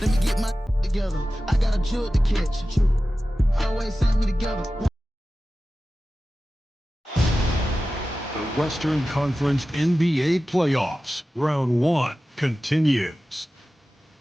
Let me get my together. I got a jewel to catch. Always send me together. The Western Conference NBA Playoffs, Round 1, continues.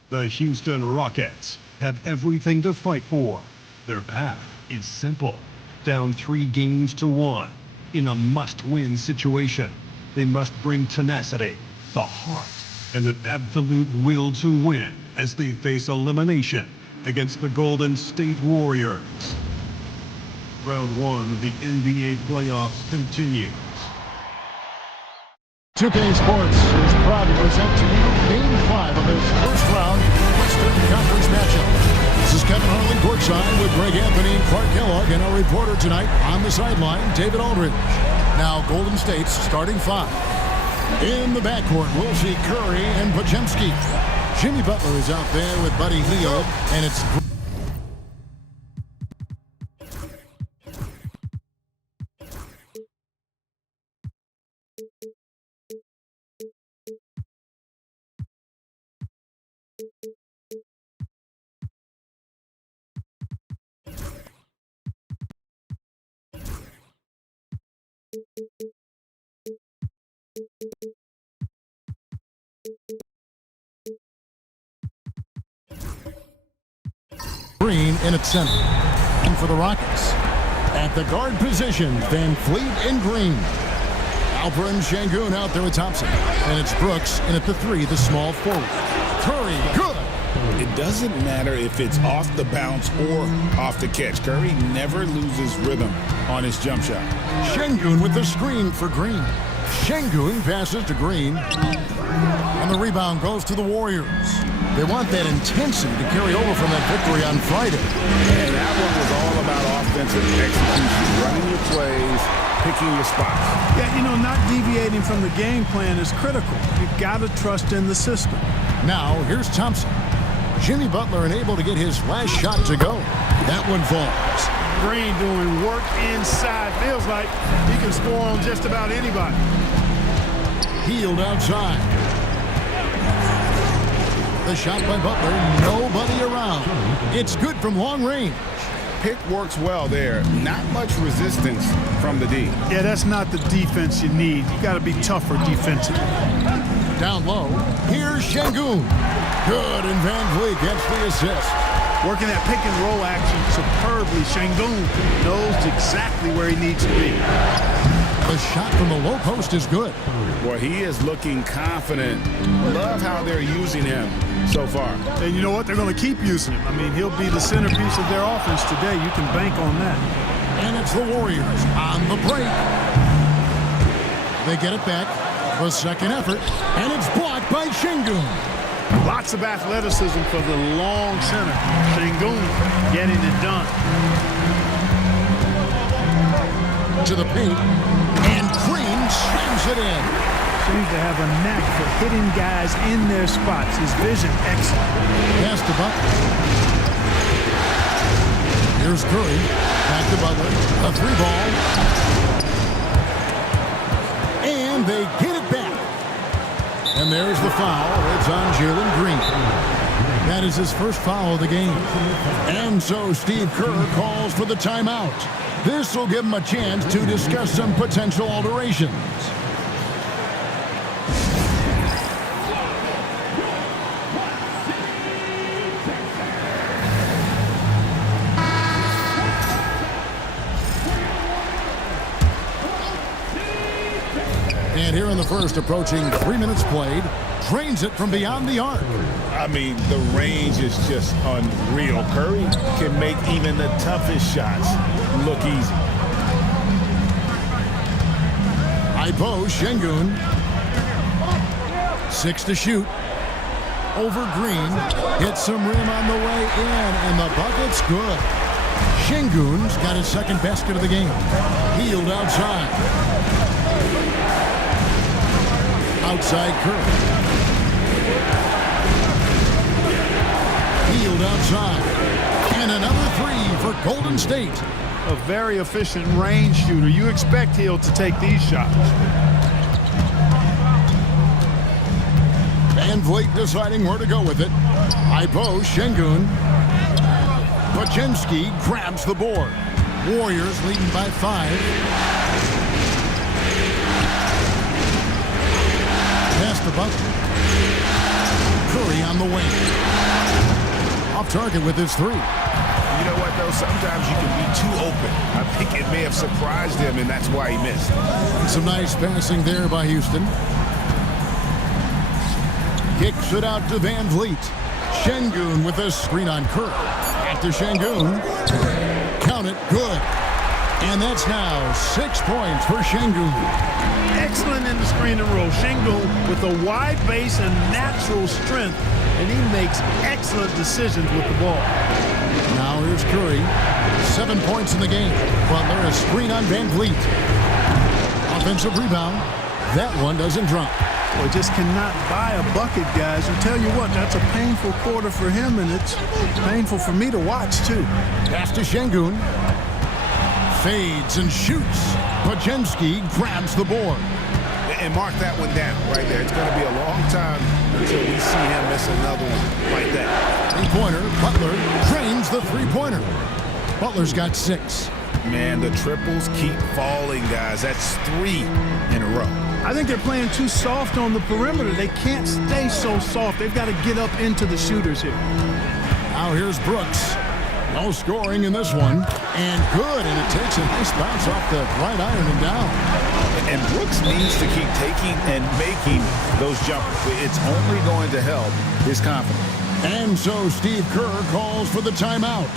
The Houston Rockets have everything to fight for. Their path is simple. Down 3-1 in a must-win situation. They must bring tenacity, the heart, and an absolute will to win as they face elimination against the Golden State Warriors. Round 1 of the NBA playoffs continues. 2K Sports is proud to present to you Game 5 of this first round Western Conference matchup. This is Kevin Harlan courtside with Greg Anthony and Clark Kellogg, and our reporter tonight on the sideline, David Aldridge. Now Golden State's starting 5. In the backcourt, we'll see Curry and Podziemski. Jimmy Butler is out there with Buddy Hield, and it's Green in its center. And for the Rockets, at the guard position, Van Fleet and Green. Alperen Şengün out there with Thompson. And it's Brooks in at the 3, the small forward. Curry, good. It doesn't matter if it's off the bounce or off the catch. Curry never loses rhythm on his jump shot. Şengün with the screen for Green. Şengün passes to Green. And the rebound goes to the Warriors. They want that intensity to carry over from that victory on Friday. And that one was all about offensive execution, running your plays, picking your spots. Yeah, you know, not deviating from the game plan is critical. You've got to trust in the system. Now, here's Thompson. Jimmy Butler unable to get his last shot to go. That one falls. Green doing work inside. Feels like he can score on just about anybody. Hield outside. The shot by Butler, nobody around. It's good from long range. Pick works well there. Not much resistance from the D. Yeah, that's not the defense you need. You got to be tougher defensively. Down low, here's Şengün. Good, and Van Vliet gets the assist. Working that pick and roll action superbly. Şengün knows exactly where he needs to be. The shot from the low post is good. Boy, he is looking confident. Love how they're using him so far. And you know what? They're going to keep using him. I mean, he'll be the centerpiece of their offense today. You can bank on that. And it's the Warriors on the break. They get it back. The second effort. And it's blocked by Şengün. Lots of athleticism for the long center. Şengün getting it done. To the paint. And Green slams it in. Seems to have a knack for hitting guys in their spots. His vision excellent. Pass to Butler. Here's Curry. Back to Butler. A 3-ball. And they get it back. And there's the foul. It's on Jalen Green. That is his first foul of the game. And so Steve Kerr calls for the timeout. This will give him a chance to discuss some potential alterations. And here in the first, approaching 3 minutes played, drains it from beyond the arc. I mean, the range is just unreal. Curry can make even the toughest shots look easy. High post, Şengün. 6 to shoot. Over Green. Hits some rim on the way in, and the bucket's good. Şengün's got his second basket of the game. Hield outside. Outside Curry. Hield outside. And another 3 for Golden State. A very efficient range shooter. You expect Hield to take these shots. Van Vliet deciding where to go with it. High post, Şengün. Pajemski grabs the board. Warriors leading by 5. Pass the bucket. Curry on the wing. Off target with his 3. You know what, though? Sometimes you can be too open. I think it may have surprised him, and that's why he missed. Some nice passing there by Houston. Kicks it out to Van Vliet. Şengün with a screen on Kerr. Back to Şengün. Count it, good. And that's now 6 points for Şengün. Excellent in the screen and roll. Şengün with a wide base and natural strength, and he makes excellent decisions with the ball. Now here's Curry. 7 points in the game. Butler, a screen on Van Vliet. Offensive rebound. That one doesn't drop. Boy, just cannot buy a bucket, guys. And tell you what, that's a painful quarter for him, and it's painful for me to watch, too. Pass to Şengün. Fades and shoots. Pajemski grabs the board. And mark that one down right there. It's going to be a long time until we see him miss another one like that. Three-pointer. Butler drains the three-pointer. Butler's got 6. Man, the triples keep falling, guys. That's 3 in a row. I think they're playing too soft on the perimeter. They can't stay so soft. They've got to get up into the shooters here. Now here's Brooks. No scoring in this one. And good, and it takes a nice bounce off the right iron and down. And Brooks needs to keep taking and making those jumpers. It's only going to help his confidence. And so Steve Kerr calls for the timeout.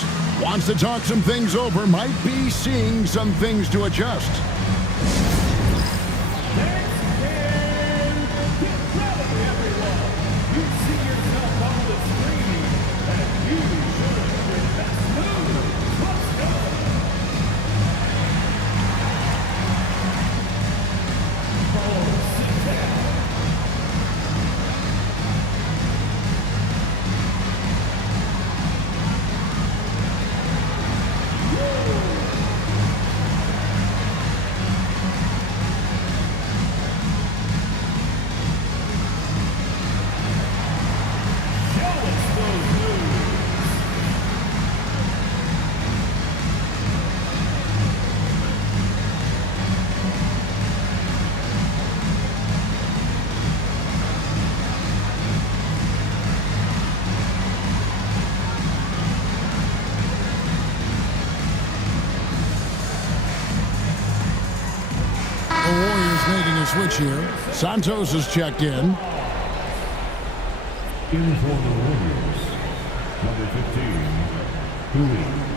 Wants to talk some things over. Might be seeing some things to adjust. Making a switch here. Santos is checked in. In for the Warriors, number 15,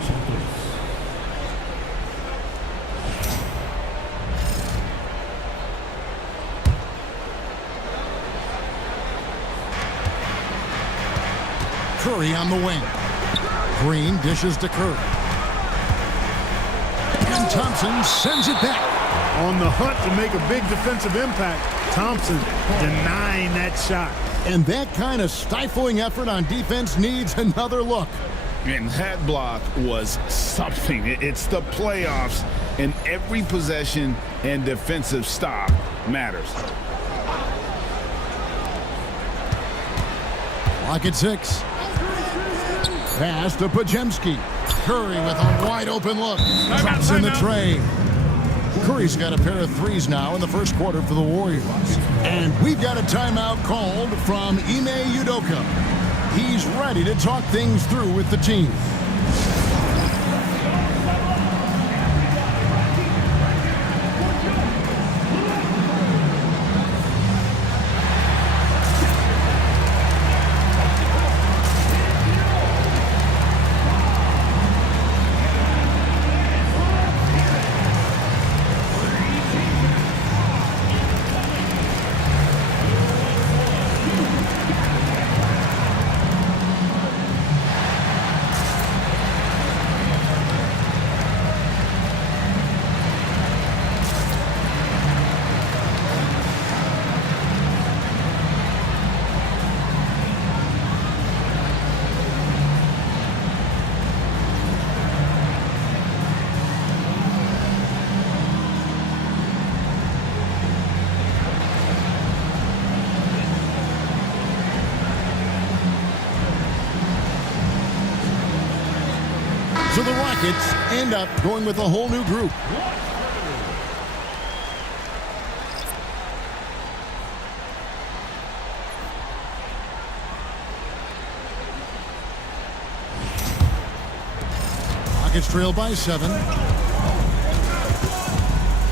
Santos. Curry on the wing. Green dishes to Kerr. And Thompson sends it back. On the hunt to make a big defensive impact. Thompson denying that shot. And that kind of stifling effort on defense needs another look. And that block was something. It's the playoffs, and every possession and defensive stop matters. Lock at 6. Pass to Pajemski. Curry with a wide open look. Drops in the tray. Curry's got a pair of threes now in the first quarter for the Warriors. And we've got a timeout called from Ime Udoka. He's ready to talk things through with the team. So the Rockets end up going with a whole new group. Rockets trail by 7.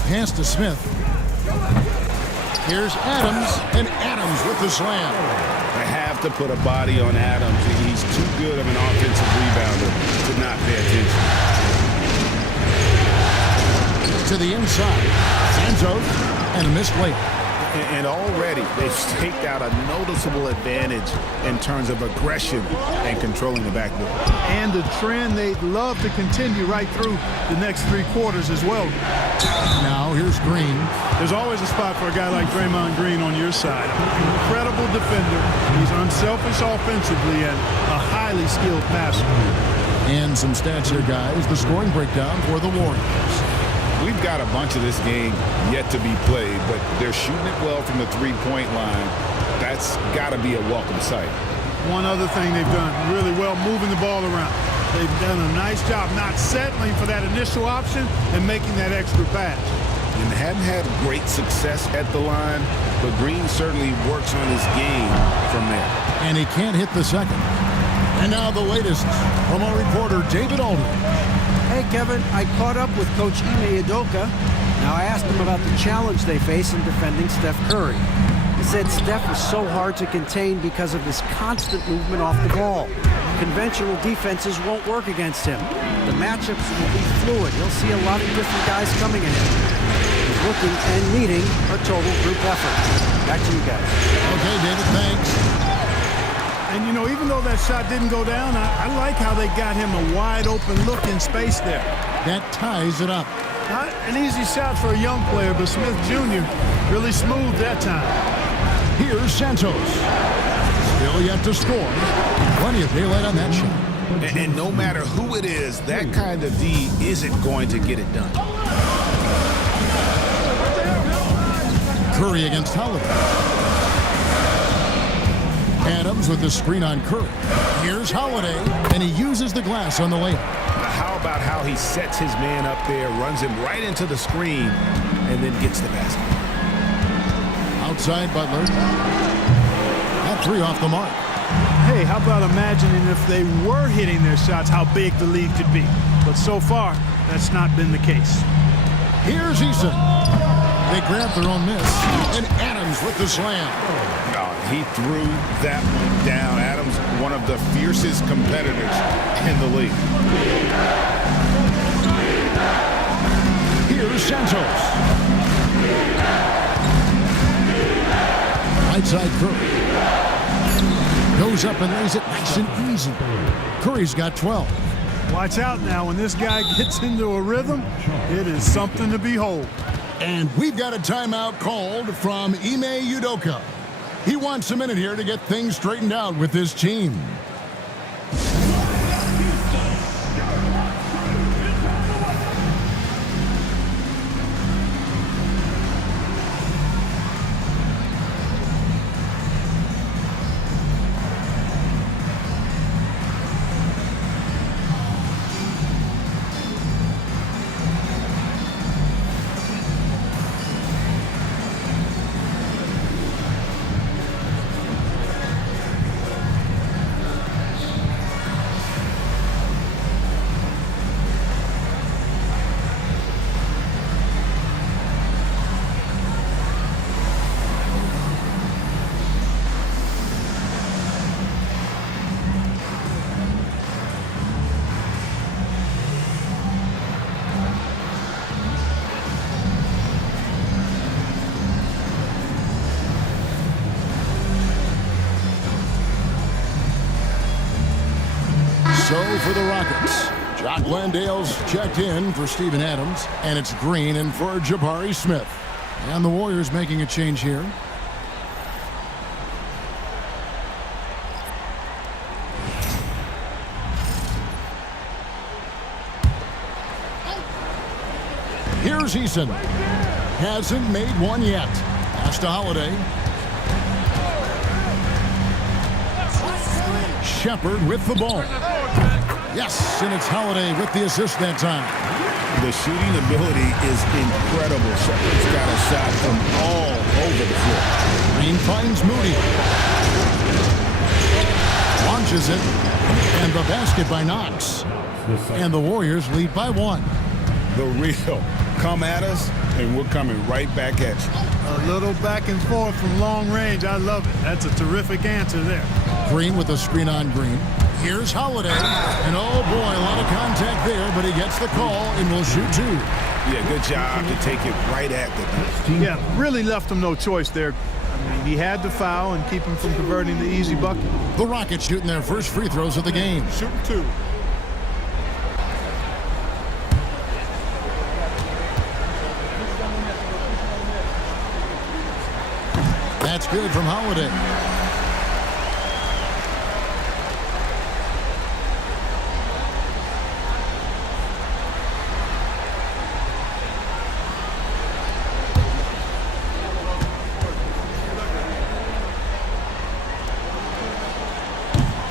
Pass to Smith. Here's Adams, and Adams with the slam. I have to put a body on Adams. He's too good of an offensive rebounder to not pay attention. To the inside. Santos, and a missed layup. And already they've staked out a noticeable advantage in terms of aggression and controlling the backboard. And the trend they'd love to continue right through the next 3 quarters as well. Now here's Green. There's always a spot for a guy like Draymond Green on your side. Incredible defender. He's unselfish offensively and a highly skilled passer. And some stats here, guys. The scoring breakdown for the Warriors. We've got a bunch of this game yet to be played, but they're shooting it well from the three-point line. That's got to be a welcome sight. One other thing they've done really well, moving the ball around. They've done a nice job not settling for that initial option and making that extra pass. And hadn't had great success at the line, but Green certainly works on his game from there. And he can't hit the second. And now the latest from our reporter, David Aldridge. Hey, Kevin, I caught up with Coach Ime Udoka. Now, I asked him about the challenge they face in defending Steph Curry. He said Steph is so hard to contain because of his constant movement off the ball. Conventional defenses won't work against him. The matchups will be fluid. He'll see a lot of different guys coming at him. He's looking and needing a total group effort. Back to you guys. Okay, David, thanks. And, you know, even though that shot didn't go down, I like how they got him a wide-open look in space there. That ties it up. Not an easy shot for a young player, but Smith Jr. really smooth that time. Here's Santos. Still yet to score. Plenty of daylight on that shot. And no matter who it is, that kind of D isn't going to get it done. Curry against Holiday. Adams with the screen on Curry. Here's Holiday, and he uses the glass on the layup. How about how he sets his man up there, runs him right into the screen, and then gets the basket. Outside Butler. That 3 off the mark. Hey, how about imagining if they were hitting their shots, how big the lead could be. But so far, that's not been the case. Here's Eason. They grab their own miss, and Adams with the slam. He threw that one down. Adams, one of the fiercest competitors in the league. Here's Santos. Right side Curry. Goes up and lays it nice and easy. Curry's got 12. Watch out now. When this guy gets into a rhythm, it is something to behold. And we've got a timeout called from Ime Udoka. He wants a minute here to get things straightened out with his team. So for the Rockets, Jock Landale's checked in for Steven Adams, and it's Green in for Jabari Smith. And the Warriors making a change here. Here's Eason. Hasn't made one yet. Pass to Holiday. Shepard with the ball. Yes, and it's Holiday with the assist that time. The shooting ability is incredible. Shepard's got a shot from all over the floor. Green finds Moody. Launches it. And the basket by Knox. And the Warriors lead by 1. The real. Come at us, and we're coming right back at you. A little back and forth from long range. I love it. That's a terrific answer there. Green with a screen on Green. Here's Holiday. And oh boy, a lot of contact there, but he gets the call and will shoot 2. Yeah, good job to take it right at the net. Yeah, really left him no choice there. I mean, he had to foul and keep him from converting the easy bucket. The Rockets shooting their first free throws of the game. Shooting 2. That's good from Holiday.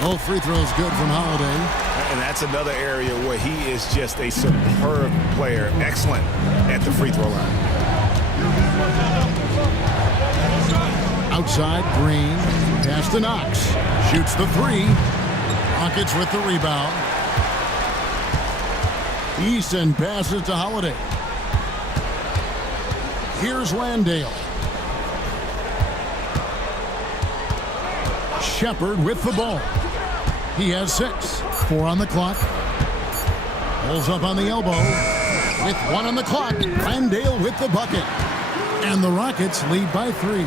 Both free throws good from Holiday. And that's another area where he is just a superb player. Excellent at the free throw line. Outside, Green. Pass to Knox. Shoots the 3. Rockets with the rebound. Eason passes to Holiday. Here's Landale. Shepard with the ball. He has 6. 4 on the clock. Pulls up on the elbow. With 1 on the clock. Landale with the bucket. And the Rockets lead by 3.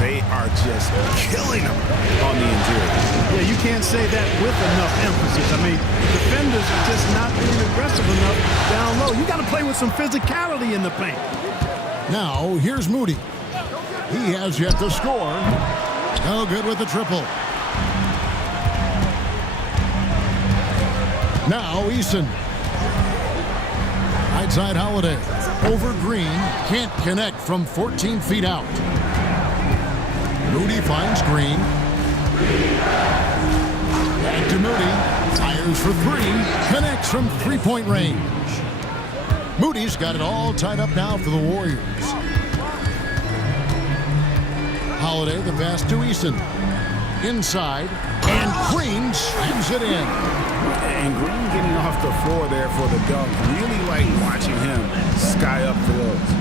They are just killing them on the interior. Yeah, you can't say that with enough emphasis. I mean, defenders are just not being aggressive enough down low. You got to play with some physicality in the paint. Now, here's Moody. He has yet to score. No good with the triple. Now, Eason. Right side Holiday. Over Green. Can't connect from 14 feet out. Moody finds Green. Back to Moody. Fires for 3. Connects from three-point range. Moody's got it all tied up now for the Warriors. Holiday, the pass to Eason. Inside. And Green slams it in. And Green getting off the floor there for the dunk. Really like watching him sky up for those.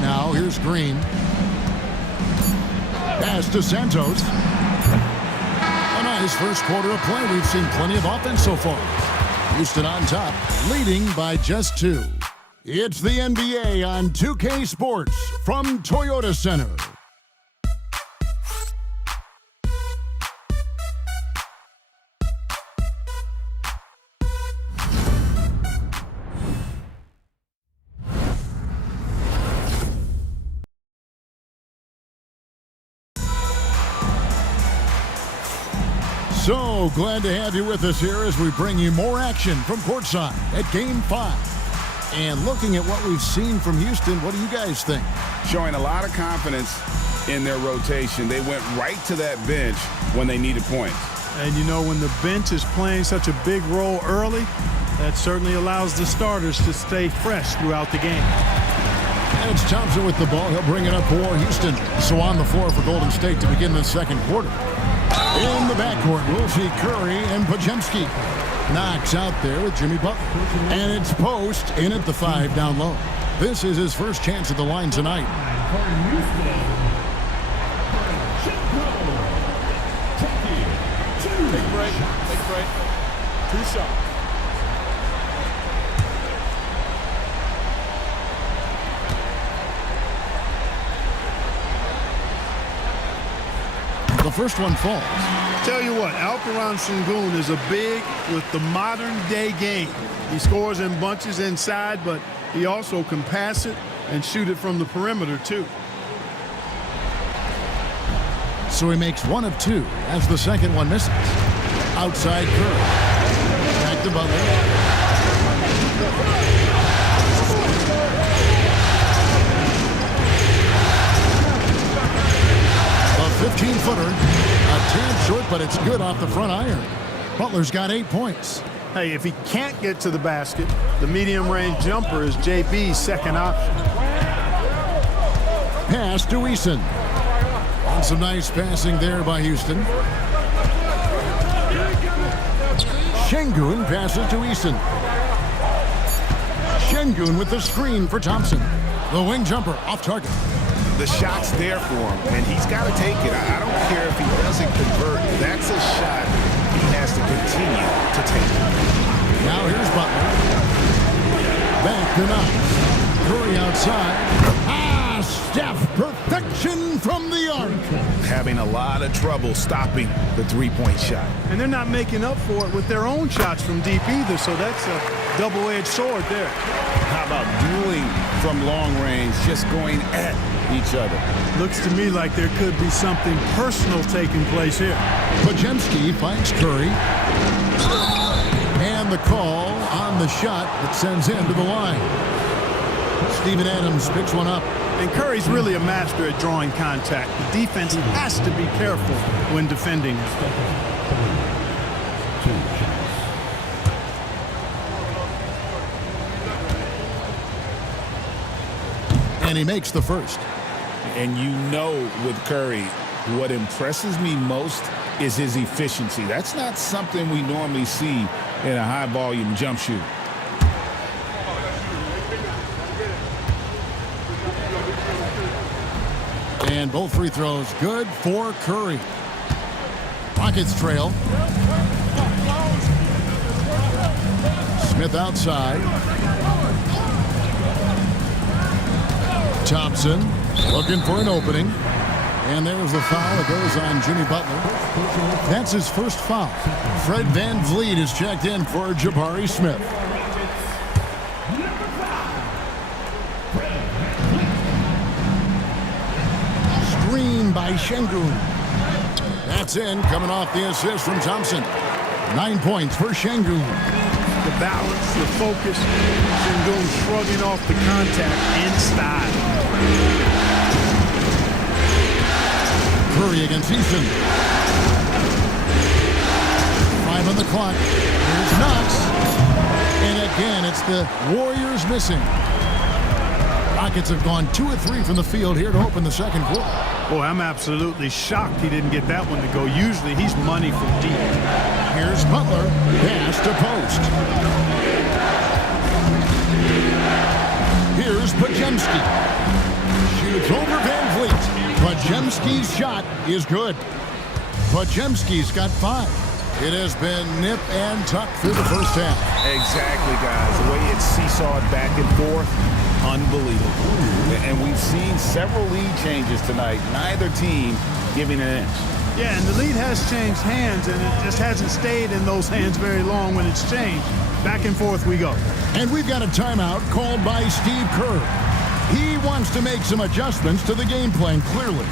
Now here's Green. Pass to Santos. A nice first quarter of play. We've seen plenty of offense so far. Houston on top, leading by just 2. It's the NBA on 2K Sports from Toyota Center. So glad to have you with us here as we bring you more action from courtside at Game 5. And looking at what we've seen from Houston, what do you guys think? Showing a lot of confidence in their rotation. They went right to that bench when they needed points. And you know, when the bench is playing such a big role early, that certainly allows the starters to stay fresh throughout the game. And it's Thompson with the ball. He'll bring it up for Houston. So on the floor for Golden State to begin the second quarter. In the backcourt, we'll see Curry and Podziemski. Knox out there with Jimmy Butler. And it's Post in at the 5 down low. This is his first chance at the line tonight. Take a break. Take a break. 2 shots. The first one falls. Tell you what, Alperen Sengun is a big with the modern-day game. He scores in bunches inside, but he also can pass it and shoot it from the perimeter, too. So he makes 1 of 2 as the second one misses. Outside Curry. Back to Butler. A 15-footer. A tad short, but it's good off the front iron. Butler's got 8 points. Hey, if he can't get to the basket, the medium-range jumper is JB's second option. Pass to Eason. And some nice passing there by Houston. Şengün passes to Eason. Şengün with the screen for Thompson. The wing jumper off target. The shot's there for him, and he's got to take it. I don't care if he doesn't convert. That's a shot he has to continue to take. Now here's Butler. Back to Knox. Curry outside. Steph, perfection from the arc. Having a lot of trouble stopping the three-point shot. And they're not making up for it with their own shots from deep either, so that's a double-edged sword there. How about dueling from long range, just going at each other? Looks to me like there could be something personal taking place here. Podziemski finds Curry. And the call on the shot that sends him to the line. Steven Adams picks one up. And Curry's really a master at drawing contact. The defense has to be careful when defending him. And he makes the first. And you know with Curry, what impresses me most is his efficiency. That's not something we normally see in a high-volume jump shoot. And both free throws good for Curry. Rockets trail. Smith outside. Thompson looking for an opening. And there's the foul that goes on Jimmy Butler. That's his first foul. Fred VanVleet is checked in for Jabari Smith. By Şengün. That's in, coming off the assist from Thompson. 9 points for Şengün. The balance, the focus. Şengün shrugging off the contact in style. Curry against Eason. 5 on the clock. Here's Knox. And again, it's the Warriors missing. Rockets have gone 2 of 3 from the field here to open the second quarter. Boy, I'm absolutely shocked he didn't get that one to go. Usually he's money from deep. Here's Butler. Pass to post. Here's Podziemski. Shoots over VanVleet. Podziemski's shot is good. Podziemski's got 5. It has been nip and tuck through the first half. Exactly, guys. The way it's seesawed back and forth, unbelievable. And we've seen several lead changes tonight. Neither team giving an inch. Yeah, and the lead has changed hands, and it just hasn't stayed in those hands very long when it's changed. Back and forth we go. And we've got a timeout called by Steve Kerr. He wants to make some adjustments to the game plan, clearly.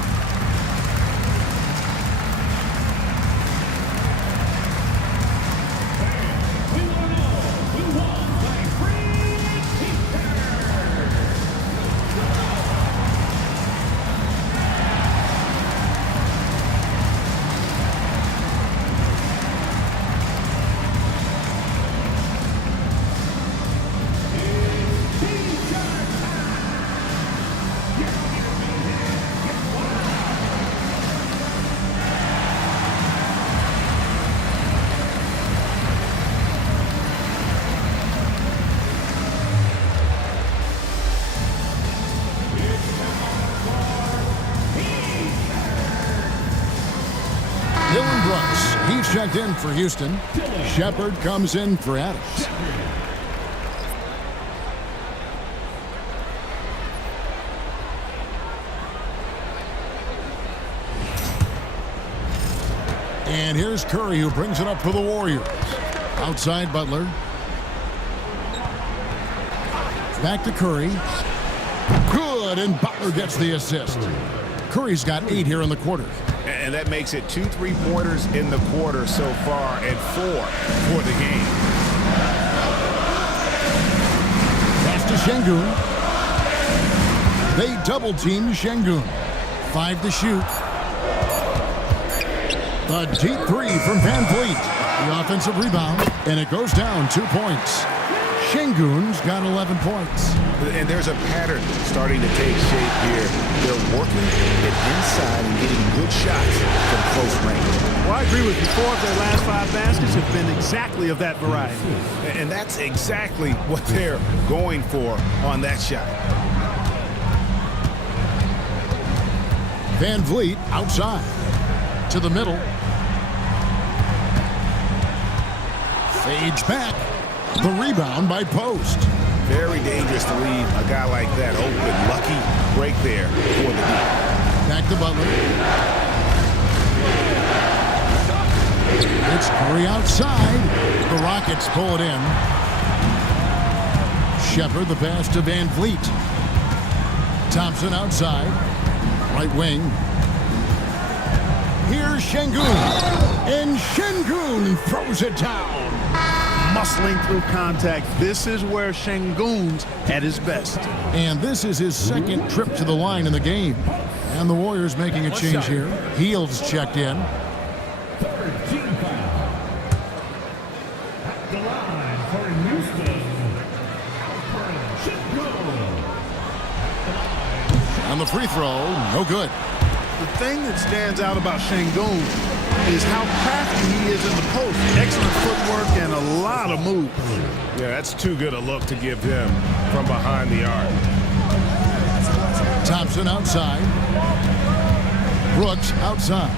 He's checked in for Houston. Shepard comes in for Adams. And here's Curry, who brings it up for the Warriors. Outside Butler. Back to Curry. Good, and Butler gets the assist. Curry's got 8 here in the quarter. And that makes it 2 3-pointers in the quarter so far and 4 for the game. Pass to Şengün. They double-team Şengün. 5 to shoot. The deep three from Van Vliet. The offensive rebound, and it goes down 2 points. Şengün's got 11 points. And there's a pattern starting to take shape here. They're working it inside and getting good shots from close range. Well, I agree with you. 4 of their last 5 baskets have been exactly of that variety. And that's exactly what they're going for on that shot. Van Vliet outside to the middle. Fades back. The rebound by Post. Very dangerous to leave a guy like that open. Lucky break there for the deep. Back to Butler. It's Curry outside. The Rockets pull it in. Shepherd the pass to Van Vliet. Thompson outside. Right wing. Here's Şengün. And Şengün throws it down. Muscling through contact. This is where Şengün's at his best. And this is his second trip to the line in the game. And the Warriors making a change here. Heald's checked in. On the free throw, no good. The thing that stands out about Şengün is how crafty he is in the post. Excellent footwork and a lot of moves. Yeah, that's too good a look to give him from behind the arc. Thompson outside. Brooks outside.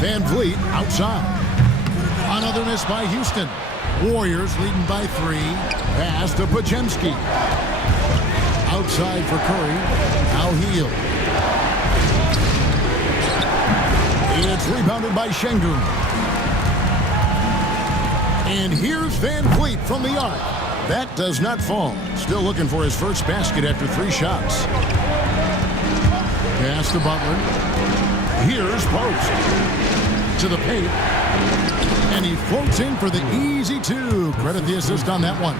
Van Vliet outside. Another miss by Houston. Warriors leading by 3. Pass to Podziemski. Outside for Curry. Now Hield. It's rebounded by Şengün. And here's Van Vliet from the arc. That does not fall. Still looking for his first basket after 3 shots. Pass to Butler. Here's Post. To the paint. And he floats in for the easy 2. Credit the assist on that one.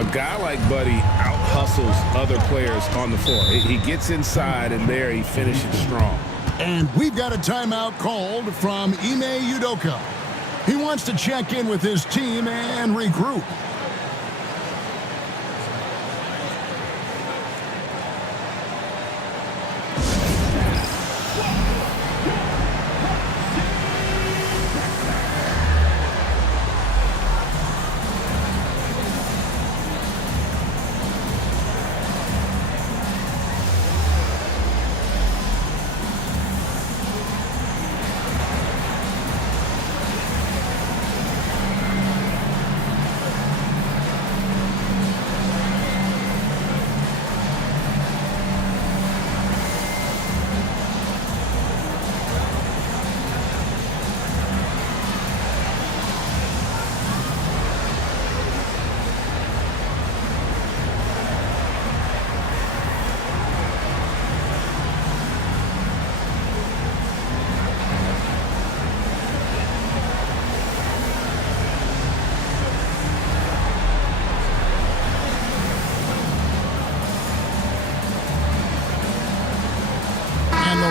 A guy like Buddy out-hustles other players on the floor. He gets inside, and there he finishes strong. And we've got a timeout called from Ime Udoka. He wants to check in with his team and regroup.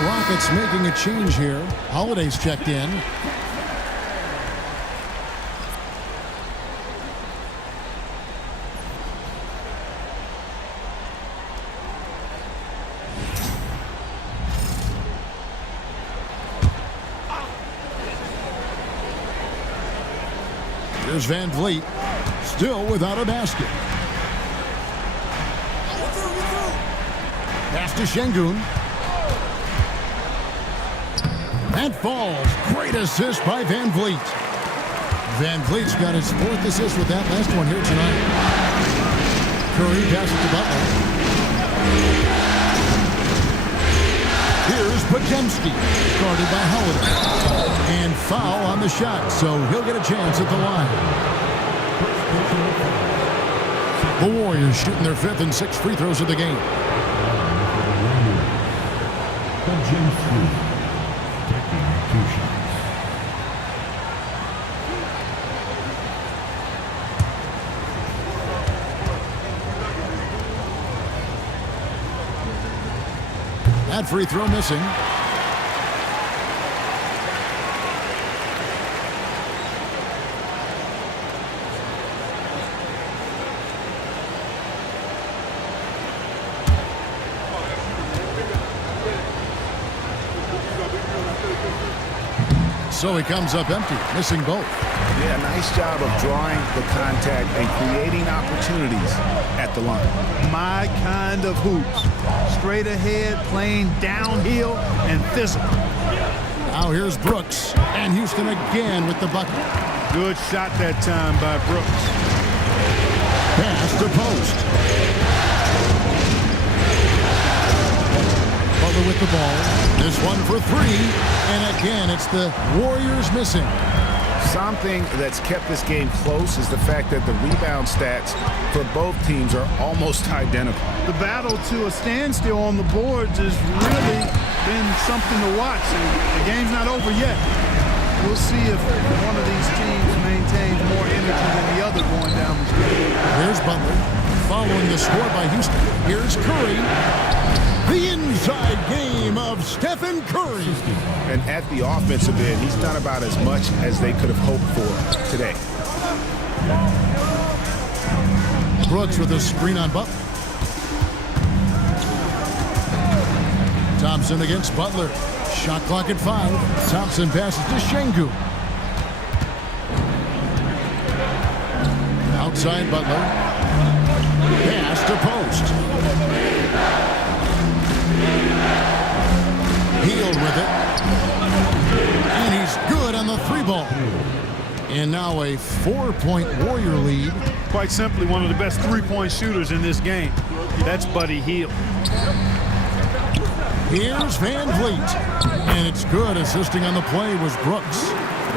Rockets making a change here. Holiday's checked in. Here's Van Vliet, still without a basket. Pass to Şengün. That falls. Great assist by Van Vliet. Van Vliet's got his 4th assist with that last one here tonight. Curry passes to Butler. Here's Podziemski, guarded by Holiday. And foul on the shot, so he'll get a chance at the line. The Warriors shooting their 5th and 6th free throws of the game. That free throw missing. So he comes up empty, missing both. Yeah, nice job of drawing the contact and creating opportunities at the line. My kind of hoops. Straight ahead, playing downhill, and physical. Now here's Brooks, and Houston again with the bucket. Good shot that time by Brooks. Pass to post. Butler with the ball. This one for three. And again, it's the Warriors missing. Something that's kept this game close is the fact that the rebound stats for both teams are almost identical. The battle to a standstill on the boards has really been something to watch. And the game's not over yet. We'll see if one of these teams maintains more energy than the other going down the stretch. Here's Butler following the score by Houston. Here's Curry. The inside game of Stephen Curry. And at the offensive end, he's done about as much as they could have hoped for today. Brooks with a screen on Butler. Thompson against Butler. Shot clock at 5. Thompson passes to Şengün. Outside Butler. Pass to post. Healed with it. And he's good on the 3-ball. And now a 4-point Warrior lead. Quite simply, one of the best three-point shooters in this game. That's Buddy Hield. Here's Van Vliet. And it's good. Assisting on the play was Brooks.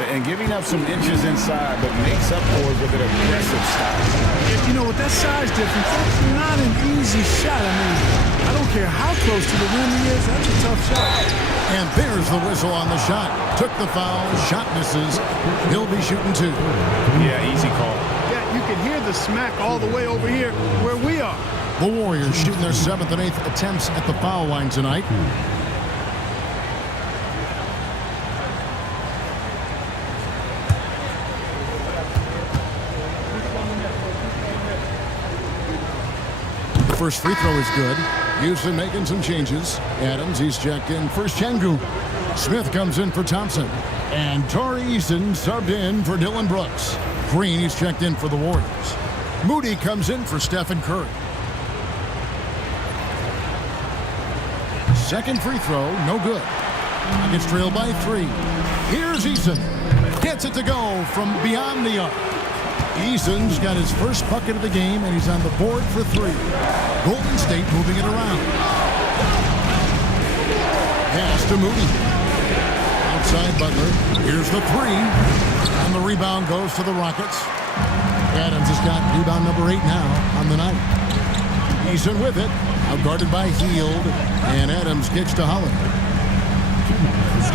And giving up some inches inside, but makes up for it with an aggressive style. You know, with that size difference, that's not an easy shot. I mean, I don't care how close to the rim he is. That's a tough shot. And there's the whistle on the shot. Took the foul. Shot misses. He'll be shooting 2. Yeah, easy call. Yeah, you can hear the smack all the way over here where we are. The Warriors shooting their 7th and 8th attempts at the foul line tonight. First free throw is good. Houston making some changes. Adams, he's checked in for Şengün. Smith comes in for Thompson. And Tari Eason subbed in for Dylan Brooks. Green, he's checked in for the Warriors. Moody comes in for Stephen Curry. Second free throw, no good. Gets trailed by 3. Here's Eason. Gets it to go from beyond the arc. Eason's got his first bucket of the game, and he's on the board for 3. Golden State moving it around. Pass to Moody. Outside Butler. Here's the 3. And the rebound goes to the Rockets. Adams has got rebound number 8 now on the night. Eason with it. Outguarded by Hield. And Adams kicks to Holland.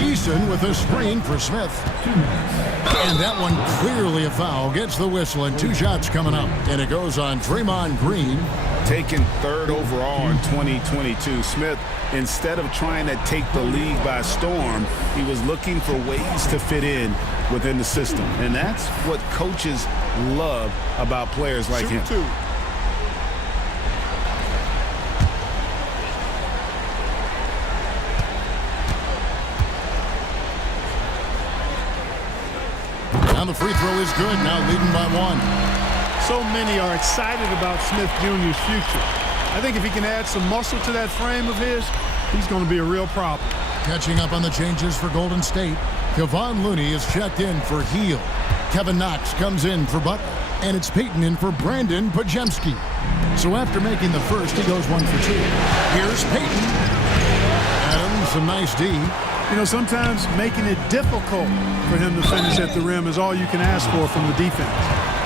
Eason with a screen for Smith. And that one clearly a foul. Gets the whistle, and 2 shots coming up. And it goes on Draymond Green. Taken 3rd overall in 2022. Smith, instead of trying to take the league by storm, he was looking for ways to fit in within the system. And that's what coaches love about players like him. Shoot 2. And the free throw is good, now leading by 1. So many are excited about Smith Jr.'s future. I think if he can add some muscle to that frame of his, he's going to be a real problem. Catching up on the changes for Golden State, Kevon Looney is checked in for Hield. Kevin Knox comes in for Butler. And it's Payton in for Brandon Podziemski. So after making the first, he goes 1 for 2. Here's Payton. Adams, a nice D. You know, sometimes making it difficult for him to finish at the rim is all you can ask for from the defense.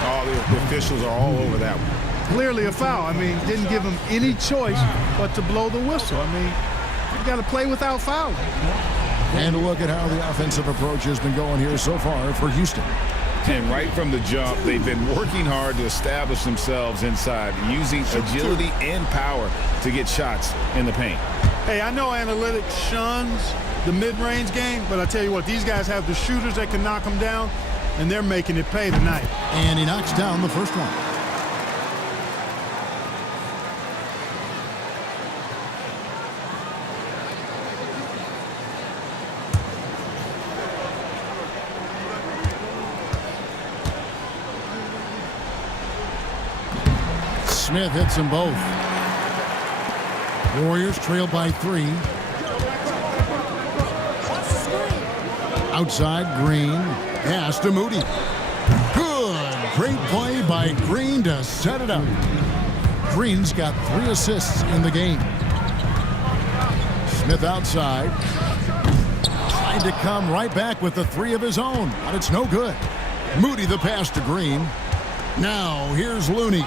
All the officials are all over that one. Clearly a foul. I mean, didn't give him any choice but to blow the whistle. I mean, you got to play without fouling. And a look at how the offensive approach has been going here so far for Houston. And right from the jump, they've been working hard to establish themselves inside, using agility and power to get shots in the paint. Hey, I know analytics shuns the mid-range game, but I tell you what, these guys have the shooters that can knock them down, and they're making it pay tonight. And he knocks down the first one. Smith hits them both. Warriors trail by 3. Outside, Green. Pass to Moody. Good. Great play by Green to set it up. Green's got 3 assists in the game. Smith outside. Trying to come right back with the 3 of his own, but it's no good. Moody the pass to Green. Now here's Looney.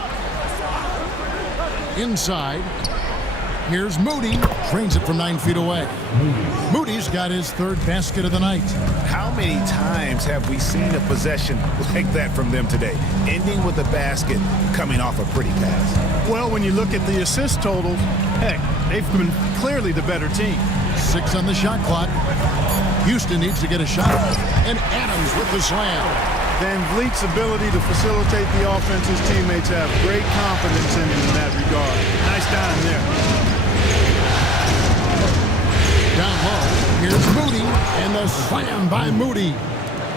Inside. Here's Moody. Drains it from 9 feet away. Moody's got his 3rd basket of the night. How many times have we seen a possession like that from them today, ending with a basket coming off a pretty pass? Well, when you look at the assist totals, heck, they've been clearly the better team. 6 on the shot clock. Houston needs to get a shot. And Adams with the slam. Van Vliet's ability to facilitate the offense his teammates have great confidence in him in that regard. Nice dime there. Down low, here's Moody, and the slam by Moody.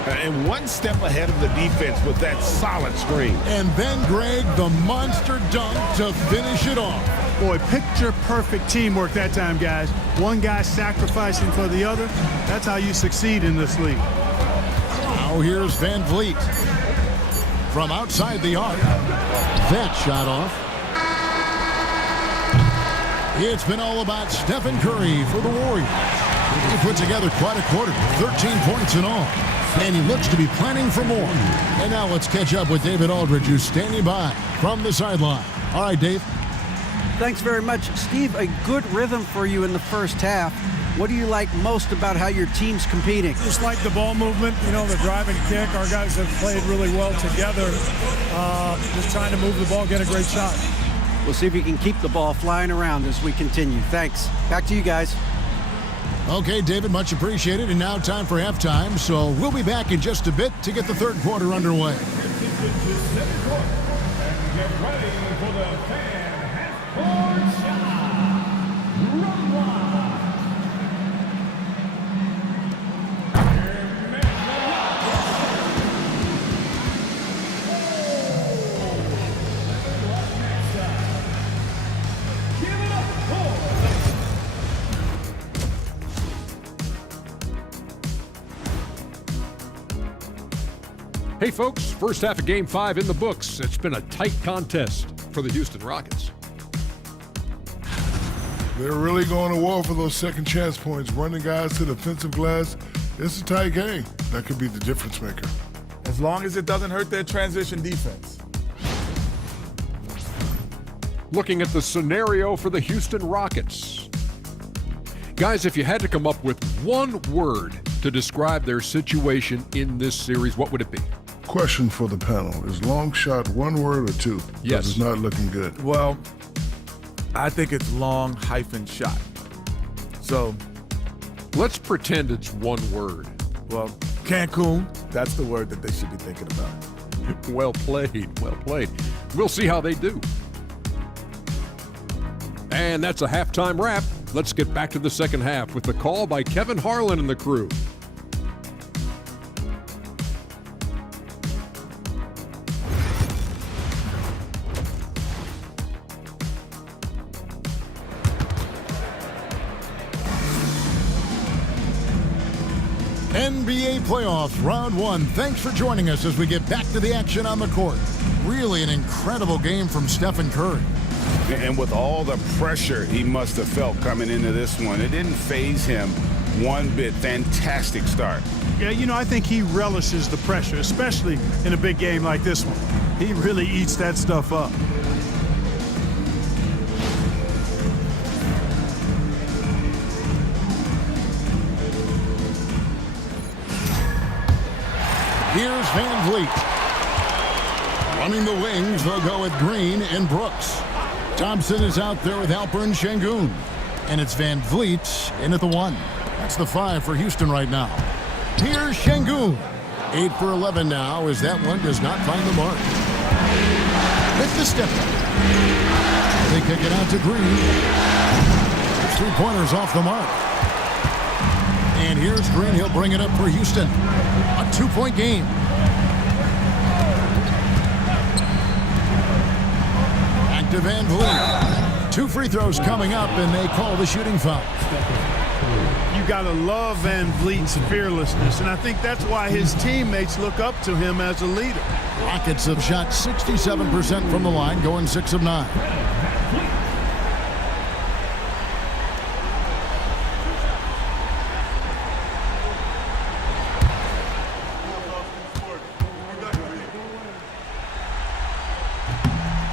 And one step ahead of the defense with that solid screen. And then Greg, the monster dunk to finish it off. Boy, picture-perfect teamwork that time, guys. One guy sacrificing for the other. That's how you succeed in this league. Now here's Van Vliet. From outside the arc. That shot off. It's been all about Stephen Curry for the Warriors. He put together quite a quarter, 13 points in all. And he looks to be planning for more. And now let's catch up with David Aldridge, who's standing by from the sideline. All right, Dave. Thanks very much. Steve, a good rhythm for you in the first half. What do you like most about how your team's competing? Just like the ball movement, you know, the drive and kick. Our guys have played really well together. Just trying to move the ball, get a great shot. We'll see if you can keep the ball flying around as we continue. Thanks. Back to you guys. Okay, David, much appreciated. And now time for halftime. So we'll be back in just a bit to get the 3rd quarter underway. Get ready for the fan half-court shot. Run line. Hey folks, first half of Game 5 in the books. It's been a tight contest for the Houston Rockets. They're really going to war for those second chance points, running guys to the offensive glass. It's a tight game. That could be the difference maker. As long as it doesn't hurt their transition defense. Looking at the scenario for the Houston Rockets. Guys, if you had to come up with one word to describe their situation in this series, what would it be? Question for the panel. Is long shot one word or 2? Yes. It's not looking good. Well, I think it's long hyphen shot. So, let's pretend it's one word. Well, Cancun, that's the word that they should be thinking about. Well played, well played. We'll see how they do. And that's a halftime wrap. Let's get back to the second half with the call by Kevin Harlan and the crew. NBA playoffs, round 1. Thanks for joining us as we get back to the action on the court. Really an incredible game from Stephen Curry. And with all the pressure he must have felt coming into this one, it didn't faze him one bit. Fantastic start. Yeah, you know, I think he relishes the pressure, especially in a big game like this one. He really eats that stuff up. Here's Van Vliet. Running the wings, they'll go with Green and Brooks. Thompson is out there with Alper and Şengün. And it's Van Vliet in at the 1. That's the 5 for Houston right now. Here's Şengün. 8 for 11 now as that one does not find the mark. It's the step back. They kick it out to Green. 3-pointers off the mark. And here's Green. He'll bring it up for Houston. A 2-point game. Back to Van Vliet. 2 free throws coming up, and they call the shooting foul. You got to love Van Vliet's fearlessness, and I think that's why his teammates look up to him as a leader. Rockets have shot 67% from the line, going 6 of 9.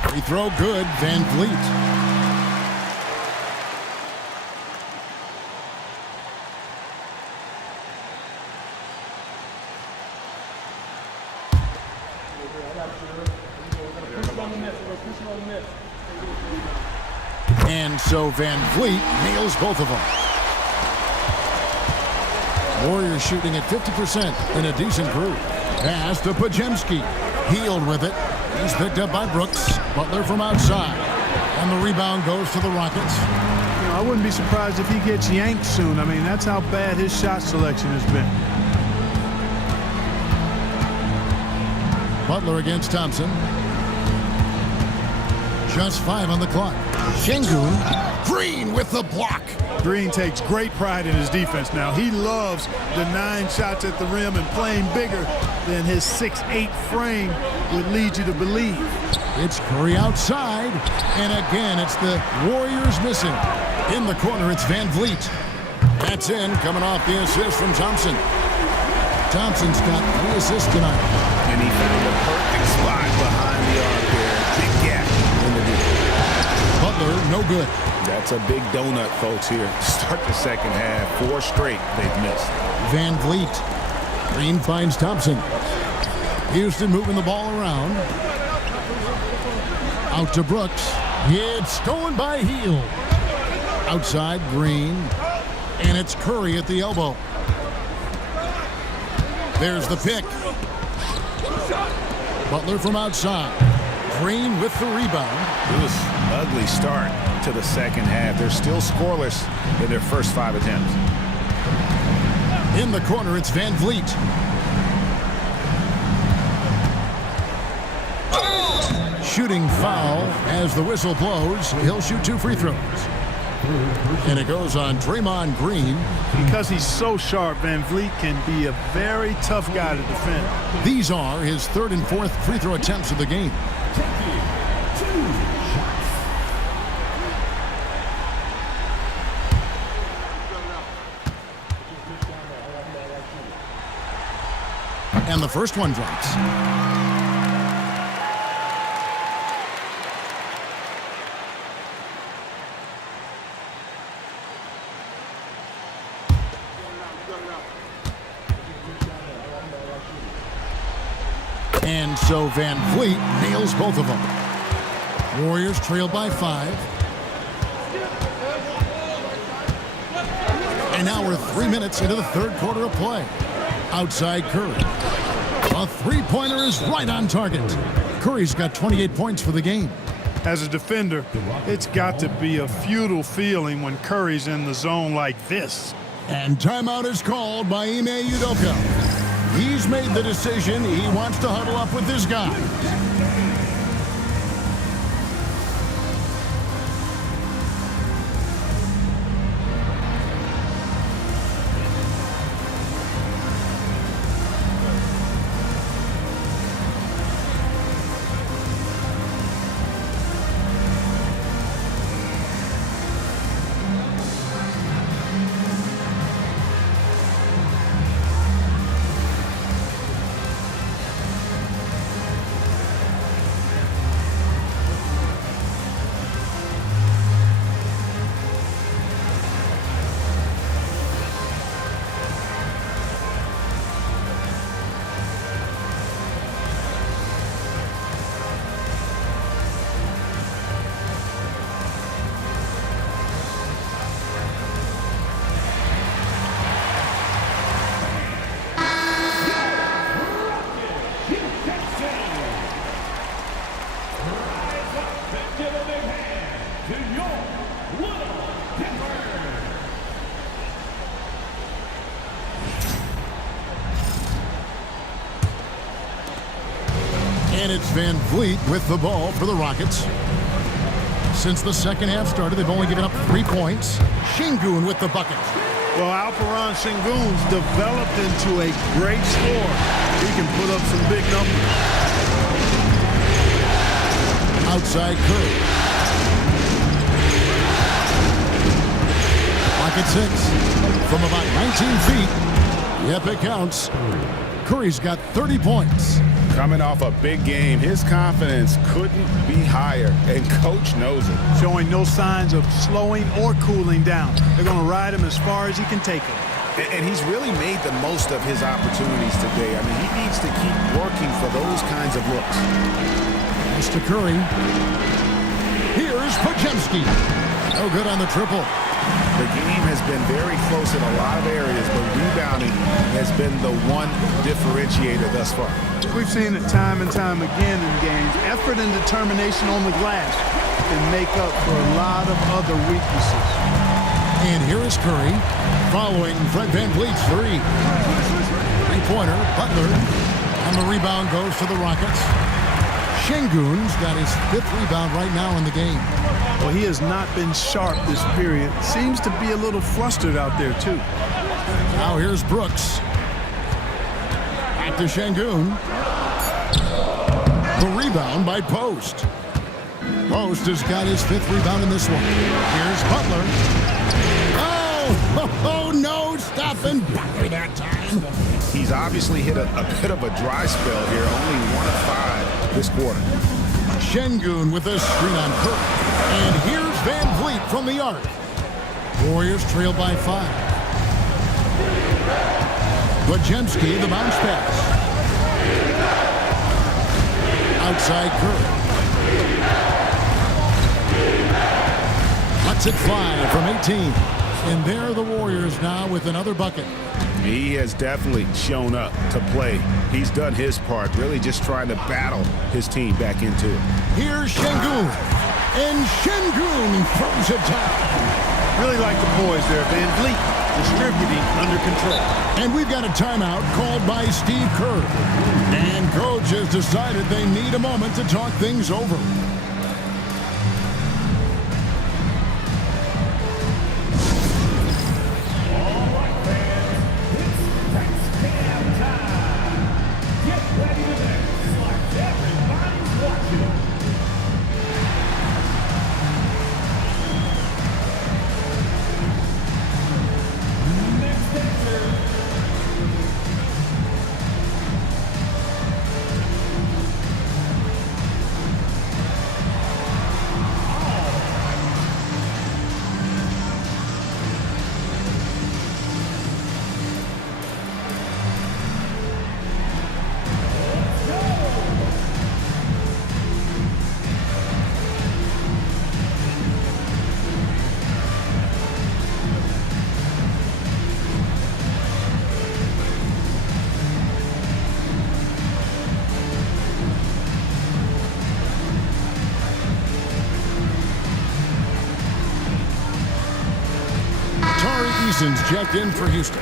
Free throw good, Van Vliet. And so Van Vliet nails both of them. Warriors shooting at 50% in a decent group. Pass to Podziemski. Healed with it. He's picked up by Brooks. Butler from outside. And the rebound goes to the Rockets. You know, I wouldn't be surprised if he gets yanked soon. I mean, that's how bad his shot selection has been. Butler against Thompson. Just 5 on the clock. Şengün. Green with the block. Green takes great pride in his defense now. He loves the 9 shots at the rim and playing bigger than his 6'8" frame would lead you to believe. It's Curry outside. And again, it's the Warriors missing. In the corner, it's Van Vliet. That's in, coming off the assist from Thompson. Thompson's got 3 assists tonight. And he found the perfect spot behind the arc there. Big gap in the defense. Butler, no good. That's a big donut, folks, here. Start the second half. 4 straight they've missed. Van Vliet. Green finds Thompson. Houston moving the ball around. Out to Brooks. It's stolen by Hield. Outside, Green. And it's Curry at the elbow. There's the pick. Butler from outside. Green with the rebound. It was an ugly start to the second half. They're still scoreless in their first 5 attempts. In the corner, it's Van Vliet. Shooting foul as the whistle blows. He'll shoot 2 free throws. And it goes on Draymond Green. Because he's so sharp, Van Vliet can be a very tough guy to defend. These are his 3rd and 4th free throw attempts of the game. And the first one drops. And so Van Vliet nails both of them. Warriors trail by 5. And now we're 3 minutes into the 3rd quarter of play. Outside Curry. A 3-pointer is right on target. Curry's got 28 points for the game. As a defender, it's got to be a futile feeling when Curry's in the zone like this. And timeout is called by Ime Udoka. He's made the decision. He wants to huddle up with his guys. And it's Van Vliet with the ball for the Rockets. Since the second half started, they've only given up 3 points. Şengün with the bucket. Well, Alperen Şengün's developed into a great scorer. He can put up some big numbers. Outside Curry. Clock at 6. From about 19 feet. Yep, it counts. Curry's got 30 points. Coming off a big game, his confidence couldn't be higher, and coach knows it. Showing no signs of slowing or cooling down. They're going to ride him as far as he can take him. And he's really made the most of his opportunities today. I mean, he needs to keep working for those kinds of looks. Pass to Curry. Here's Podziemski. No good on the triple. The game has been very close in a lot of areas, but rebounding has been the one differentiator thus far. We've seen it time and time again in games. Effort and determination on the glass can make up for a lot of other weaknesses. And here is Curry following Fred VanVleet's 3. Three-pointer, Butler, and the rebound goes to the Rockets. Şengün's got his 5th rebound right now in the game. Well, he has not been sharp this period. Seems to be a little flustered out there, too. Now here's Brooks. Back to Şengün. The rebound by Post. Post has got his 5th rebound in this one. Here's Butler. Oh, no, stopping Butler that time. He's obviously hit a bit of a dry spell here, only 1 of 5 this quarter. Şengün with a screen on Curry. And here's Van Vliet from the arc. Warriors trail by 5. Podziemski, the bounce pass. Outside Curry. Lets it fly from 18. And there are the Warriors now with another bucket. He has definitely shown up to play. He's done his part, really just trying to battle his team back into it. Here's Şengün. And Şengün throws it down. Really like the poise there. Van Vliet distributing under control. And we've got a timeout called by Steve Kerr. And coach has decided they need a moment to talk things over. Eason's checked in for Houston.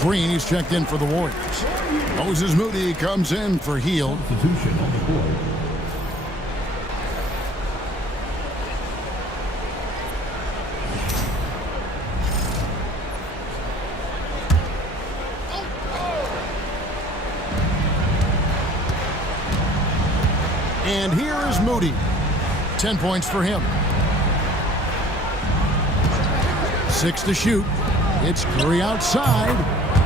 Green is checked in for the Warriors. Moses Moody comes in for Hield. And here's Moody. 10 points for him. 6 to shoot. It's Curry outside.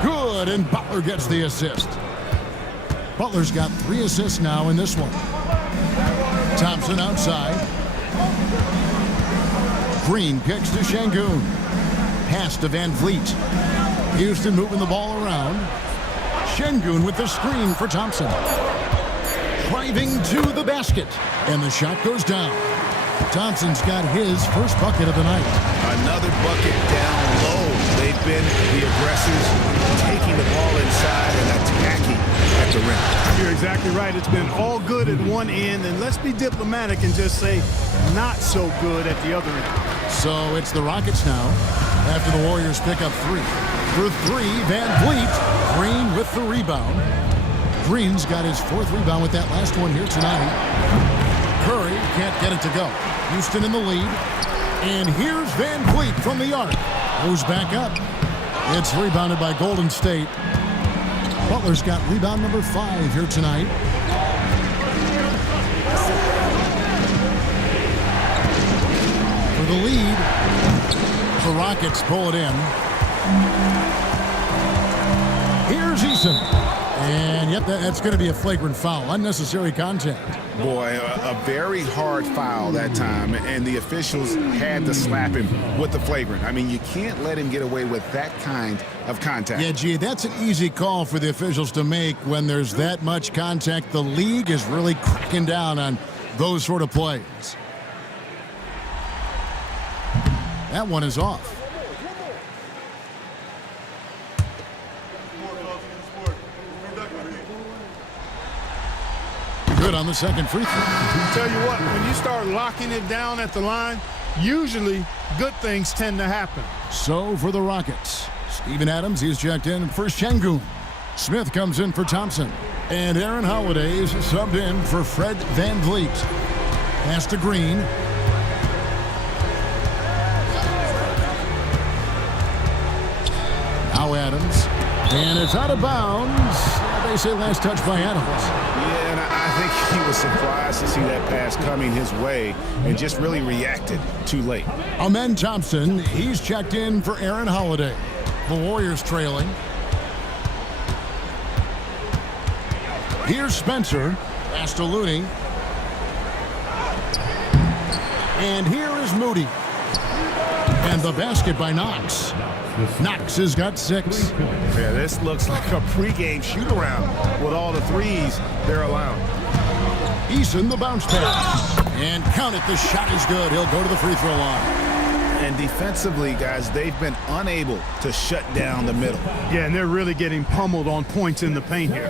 Good, and Butler gets the assist. Butler's got 3 assists now in this one. Thompson outside. Green kicks to Şengün. Pass to Van Vliet. Houston moving the ball around. Şengün with the screen for Thompson. Driving to the basket. And the shot goes down. Thompson's got his first bucket of the night. Another bucket down low. They've been the aggressors, taking the ball inside and attacking at the rim. You're exactly right. It's been all good at one end, and let's be diplomatic and just say not so good at the other end. So it's the Rockets now after the Warriors pick up 3. For 3, Van Vliet. Green with the rebound. Green's got his 4th rebound with that last one here tonight. Curry can't get it to go. Houston in the lead. And here's Van Vliet from the arc. Goes back up. It's rebounded by Golden State. Butler's got rebound number 5 here tonight. For the lead, the Rockets pull it in. Here's Eason. And yep, that's going to be a flagrant foul. Unnecessary contact. Boy, a very hard foul that time, and the officials had to slap him with the flagrant. I mean, you can't let him get away with that kind of contact. Yeah, gee, that's an easy call for the officials to make when there's that much contact. The league is really cracking down on those sort of plays. That one is off. Good on the second free throw. Tell you what, when you start locking it down at the line, usually good things tend to happen. So for the Rockets, Steven Adams, he's checked in for Şengün. Smith comes in for Thompson. And Aaron Holiday is subbed in for Fred Van Vliet. Pass to Green. Now Adams. And it's out of bounds. They say last touch by Adams. Yeah, and I think he was surprised to see that pass coming his way and just really reacted too late. Amen Thompson, he's checked in for Aaron Holiday. The Warriors trailing. Here's Spencer. Pass to Looney. And here is Moody. And the basket by Knox. Knox has got 6. Yeah, this looks like a pregame shoot-around with all the threes they're allowing. Eason, the bounce pass. And count it, the shot is good. He'll go to the free throw line. And defensively, guys, they've been unable to shut down the middle. Yeah, and they're really getting pummeled on points in the paint here.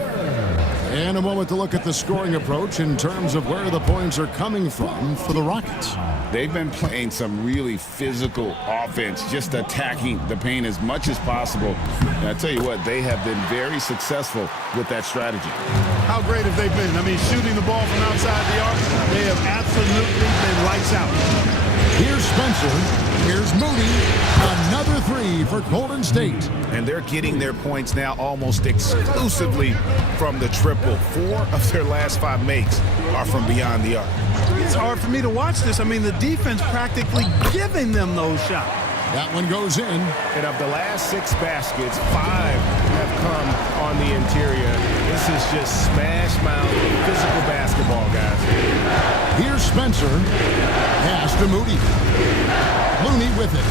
And a moment to look at the scoring approach in terms of where the points are coming from for the Rockets. They've been playing some really physical offense, just attacking the paint as much as possible. And I tell you what, they have been very successful with that strategy. How great have they been? I mean, shooting the ball from outside the arc, they have absolutely been lights out. Here's Spencer. Here's Moody. Another 3 for Golden State. And they're getting their points now almost exclusively from the triple. 4 of their last 5 makes are from beyond the arc. It's hard for me to watch this. I mean, the defense practically giving them those shots. That one goes in. And of the last 6 baskets, 5 have come on the interior. This is just smash mouth physical basketball, guys. Here's Spencer. Pass to Moody. Looney with it.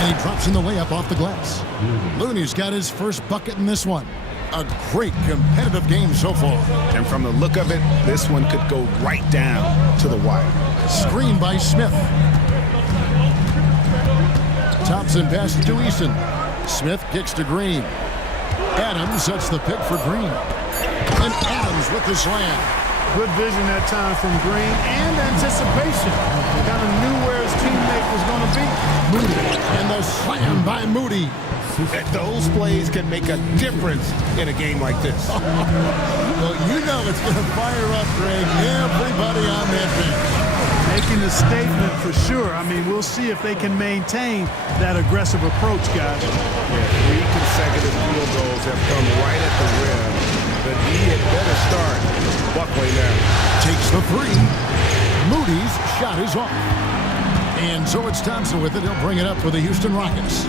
And he drops in the layup off the glass. Looney's got his first bucket in this one. A great competitive game so far. And from the look of it, this one could go right down to the wire. Screen by Smith. Thompson passes to Eason. Smith kicks to Green. Adams sets the pick for Green. And Adams with the slam. Good vision that time from Green and anticipation. Kind of knew where his teammate was going to be. Moody. And the slam by Moody. Those plays can make a difference in a game like this. Well, you know it's going to fire up, Greg. Everybody on that bench. Making a statement for sure. I mean, we'll see if they can maintain that aggressive approach, guys. Yeah, 3 consecutive field goals have come right at the rim. But he had better start Buckley now. Takes the 3. Moody's shot is off. And so it's Thompson with it. He'll bring it up for the Houston Rockets.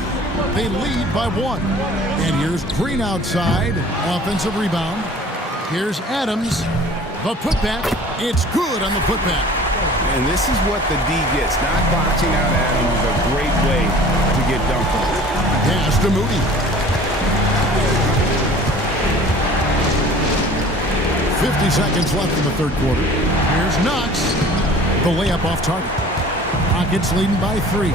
They lead by 1. And here's Green outside. Offensive rebound. Here's Adams. The putback. It's good on the putback. And this is what the D gets. Not boxing out Adams is a great way to get dunked on. Pass to Moody. 50 seconds left in the third quarter. Here's Knox. The layup off target. Rockets leading by 3.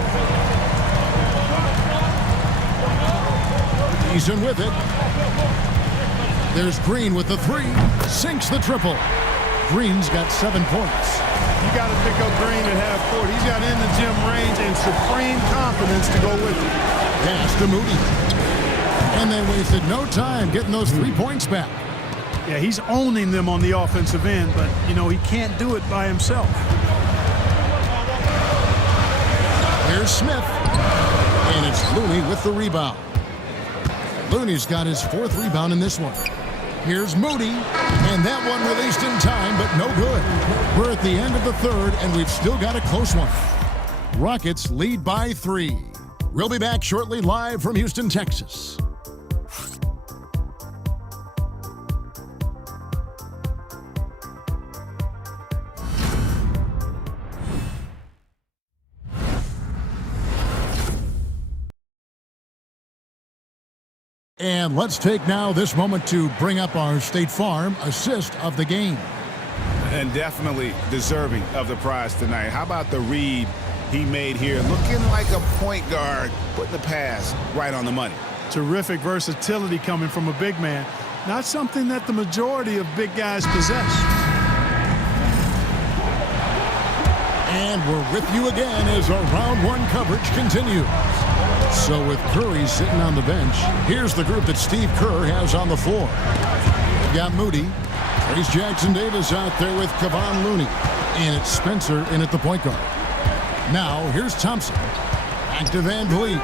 Eason with it. There's Green with the 3. Sinks the triple. Green's got 7 points. You got to pick up Green at half court. He's got in the gym range and supreme confidence to go with it. Pass to Moody. And they wasted no time getting those 3 points back. Yeah, he's owning them on the offensive end, but, you know, he can't do it by himself. Here's Smith, and it's Looney with the rebound. Looney's got his 4th rebound in this one. Here's Moody, and that one released in time, but no good. We're at the end of the 3rd, and we've still got a close one. Rockets lead by 3. We'll be back shortly live from Houston, Texas. And let's take now this moment to bring up our State Farm assist of the game. And definitely deserving of the prize tonight. How about the read he made here? Looking like a point guard, putting the pass right on the money. Terrific versatility coming from a big man. Not something that the majority of big guys possess. And we're with you again as our round 1 coverage continues. So with Curry sitting on the bench, here's the group that Steve Kerr has on the floor. We've got Moody, Trace Jackson-Davis out there with Kevon Looney, and it's Spencer in at the point guard. Now here's Thompson, back to Van Vliet.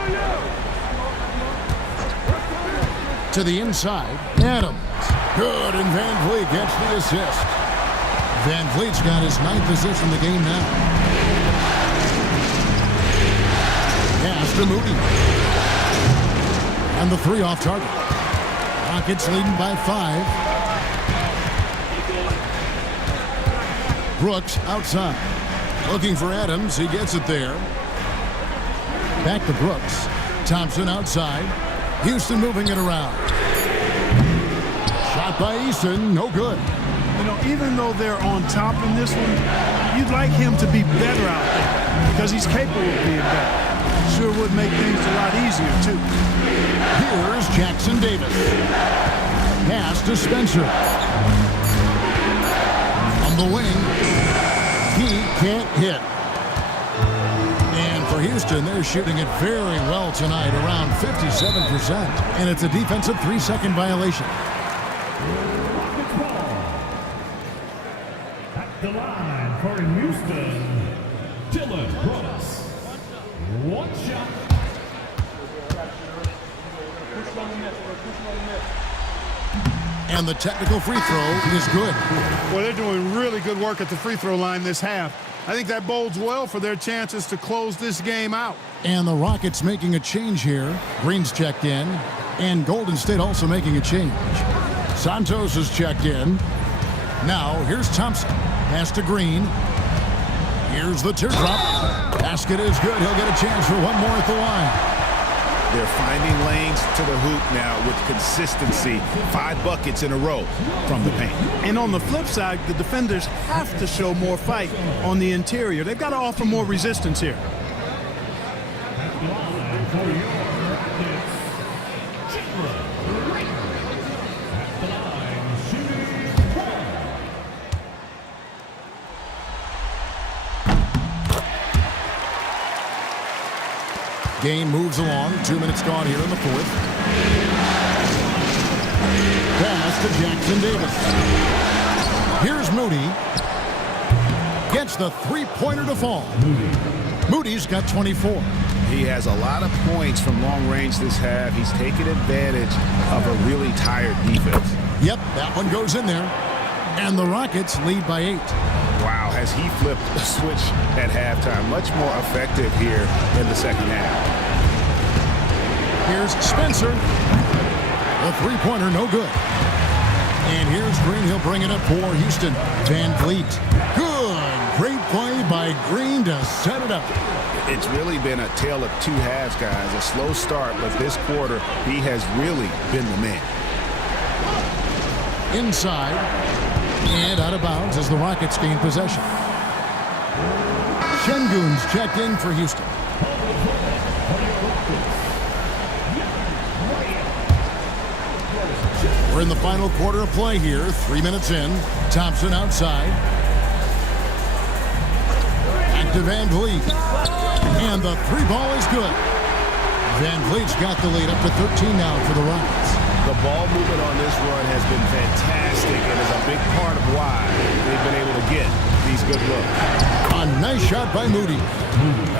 To the inside, Adams. Good, and Van Vliet gets the assist. Van Vliet's got his 9th assist in the game now. Pass to Moody. And the 3 off target. Rockets leading by 5. Brooks outside. Looking for Adams. He gets it there. Back to Brooks. Thompson outside. Houston moving it around. Shot by Eason. No good. You know, even though they're on top in this one, you'd like him to be better out there because he's capable of being better. Sure would make things a lot easier, too. Here's Jackson-Davis. Pass to Spencer. On the wing. He can't hit. And for Houston, they're shooting it very well tonight, around 57%. And it's a defensive 3-second violation. At the line for Houston, Dylan Brooks. 1 shot. And the technical free throw is good. Well, they're doing really good work at the free throw line this half. I think that bodes well for their chances to close this game out. And the Rockets making a change here. Green's checked in. And Golden State also making a change. Santos is checked in. Now, here's Thompson. Pass to Green. Here's the teardrop. Basket is good. He'll get a chance for one more at the line. They're finding lanes to the hoop now with consistency. 5 buckets in a row from the paint. And on the flip side, the defenders have to show more fight on the interior. They've got to offer more resistance here. Game moves along. 2 minutes gone here in the 4th. Pass to Jackson-Davis. Here's Moody. Gets the three-pointer to fall. Moody's got 24. He has a lot of points from long range this half. He's taken advantage of a really tired defense. Yep, that one goes in there. And the Rockets lead by 8. Wow, has he flipped the switch at halftime. Much more effective here in the second half. Here's Spencer. The three-pointer, no good. And here's Green. He'll bring it up for Houston. Van Vliet. Good. Great play by Green to set it up. It's really been a tale of 2 halves, guys. A slow start, but this quarter, he has really been the man. Inside. And out of bounds as the Rockets gain possession. Şengün's checked in for Houston. We're in the final quarter of play here. 3 minutes in. Thompson outside. Back to Van Vliet. And the 3 ball is good. Van Vliet's got the lead up to 13 now for the Rockets. The ball movement on this run has been fantastic and is a big part of why they've been able to get these good looks. A nice shot by Moody.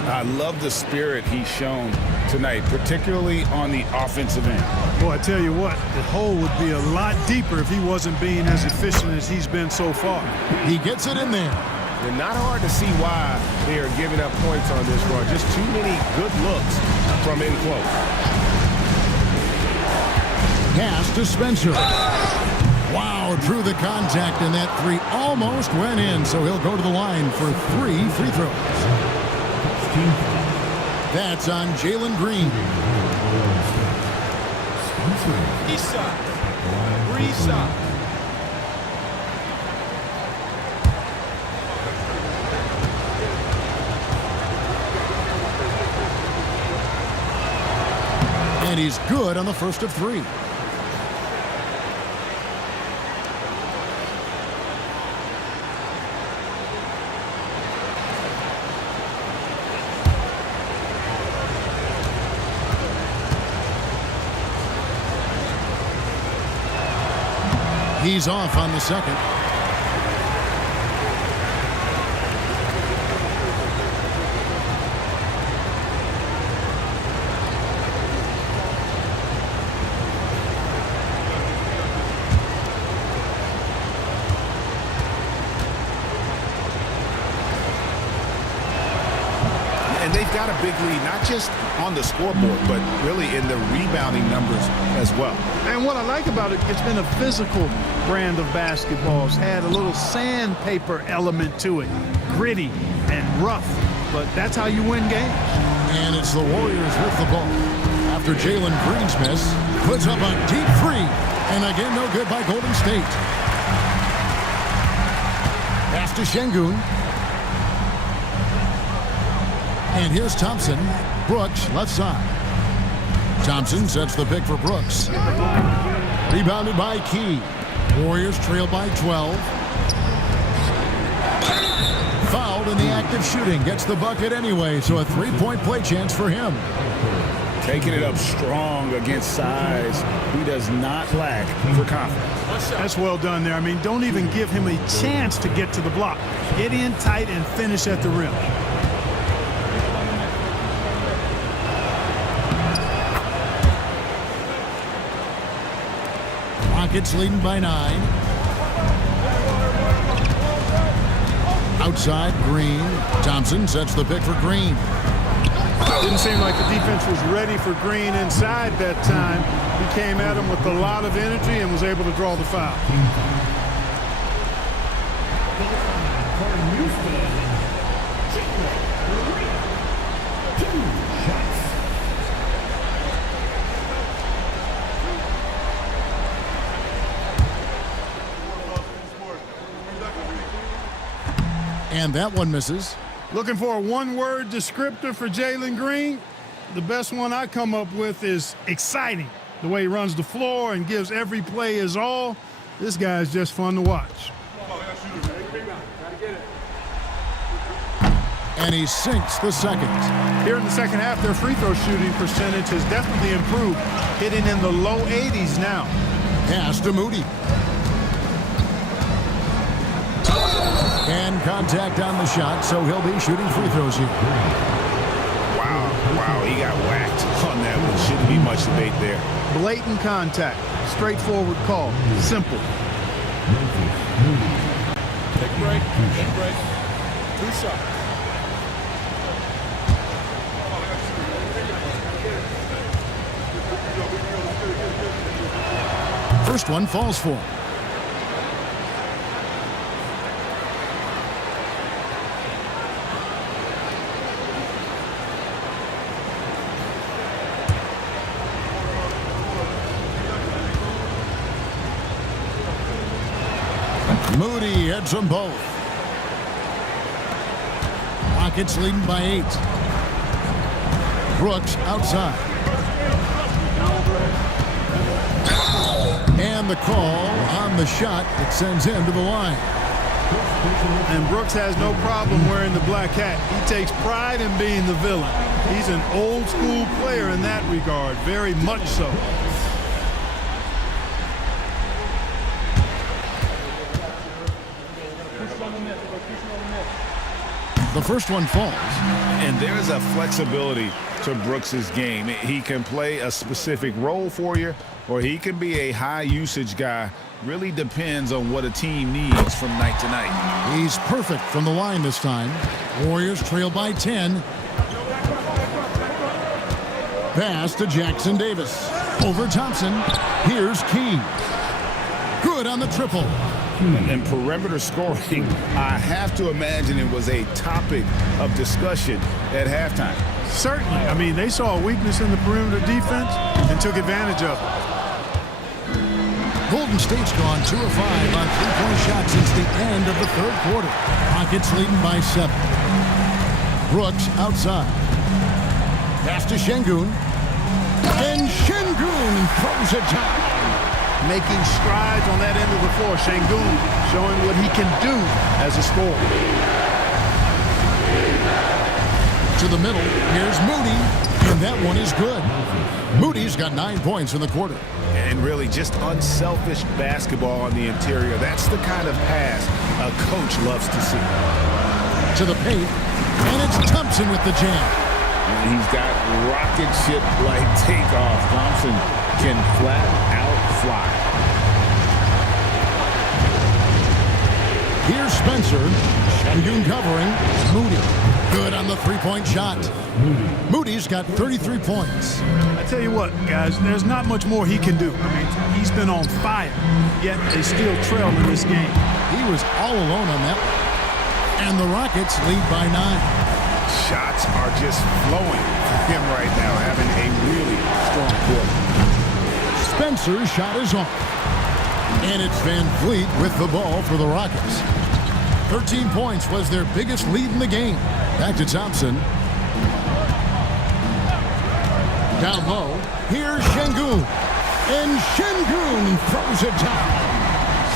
I love the spirit he's shown tonight, particularly on the offensive end. Boy, I tell you what, the hole would be a lot deeper if he wasn't being as efficient as he's been so far. He gets it in there. And not hard to see why they are giving up points on this run. Just too many good looks from in close. Pass to Spencer. Wow, drew the contact, and that three almost went in, so he'll go to the line for 3 free throws. That's on Jalen Green. Risa. And he's good on the first of 3. He's off on the second. And they've got a big lead, not just on the scoreboard, but really in the rebounding numbers as well. And what I like about it, it's been a physical brand of basketball. It's had a little sandpaper element to it, gritty and rough, but that's how you win games. And it's the Warriors with the ball. After Jalen Green's miss, puts up a deep 3, and again no good by Golden State. Pass to Şengün. And here's Thompson. Brooks, left side. Thompson sets the pick for Brooks. Rebounded by Key. Warriors trail by 12. Fouled in the act of shooting. Gets the bucket anyway, so a 3-point play chance for him. Taking it up strong against size. He does not lack for confidence. That's well done there. I mean, don't even give him a chance to get to the block. Get in tight and finish at the rim. Rockets leading by 9. Outside, Green. Thompson sets the pick for Green. Didn't seem like the defense was ready for Green inside that time. He came at him with a lot of energy and was able to draw the foul. And that one misses. Looking for a one-word descriptor for Jalen Green? The best one I come up with is exciting. The way he runs the floor and gives every play his all. This guy is just fun to watch. And he sinks the second. Here in the second half, their free throw shooting percentage has definitely improved, hitting in the low 80s now. Pass to Moody. And contact on the shot, so he'll be shooting free throws here. Wow, he got whacked on that one. Shouldn't be much debate there. Blatant contact, straightforward call, simple. Take a break, 2 shots. First one falls for him. Moody heads them both. Rockets leading by 8. Brooks outside. And the call on the shot that sends him to the line. And Brooks has no problem wearing the black hat. He takes pride in being the villain. He's an old school player in that regard, very much so. first one falls. And there's a flexibility to Brooks's game. He can play a specific role for you, or he can be a high-usage guy. Really depends on what a team needs from night to night. He's perfect from the line this time. Warriors trail by 10. Pass to Jackson Davis. Over Thompson. Here's King. Good on the triple. And perimeter scoring, I have to imagine it was a topic of discussion at halftime. Certainly. I mean, they saw a weakness in the perimeter defense and took advantage of it. Golden State's gone 2 of 5 on three-point shots since the end of the third quarter. Rockets leading by 7. Brooks outside. Pass to Şengün. And Şengün throws it down. Making strides on that end of the floor. Şengün showing what he can do as a scorer. To the middle. Here's Moody. And that one is good. Moody's got 9 points in the quarter. And really just unselfish basketball on the interior. That's the kind of pass a coach loves to see. To the paint. And it's Thompson with the jam. And he's got rocket ship-like takeoff. Thompson can flat out fly. Here's Spencer. Şengün covering. Moody. Good on the three-point shot. Moody's got 33 points. I tell you what, guys, there's not much more he can do. I mean, he's been on fire, yet they still trail in this game. He was all alone on that one. And the Rockets lead by 9. Shots are just flowing for him right now, having a really strong quarter. Spencer's shot is on. And it's Van Vliet with the ball for the Rockets. 13 points was their biggest lead in the game. Back to Thompson. Down low. Here's Şengün. And Şengün throws it down.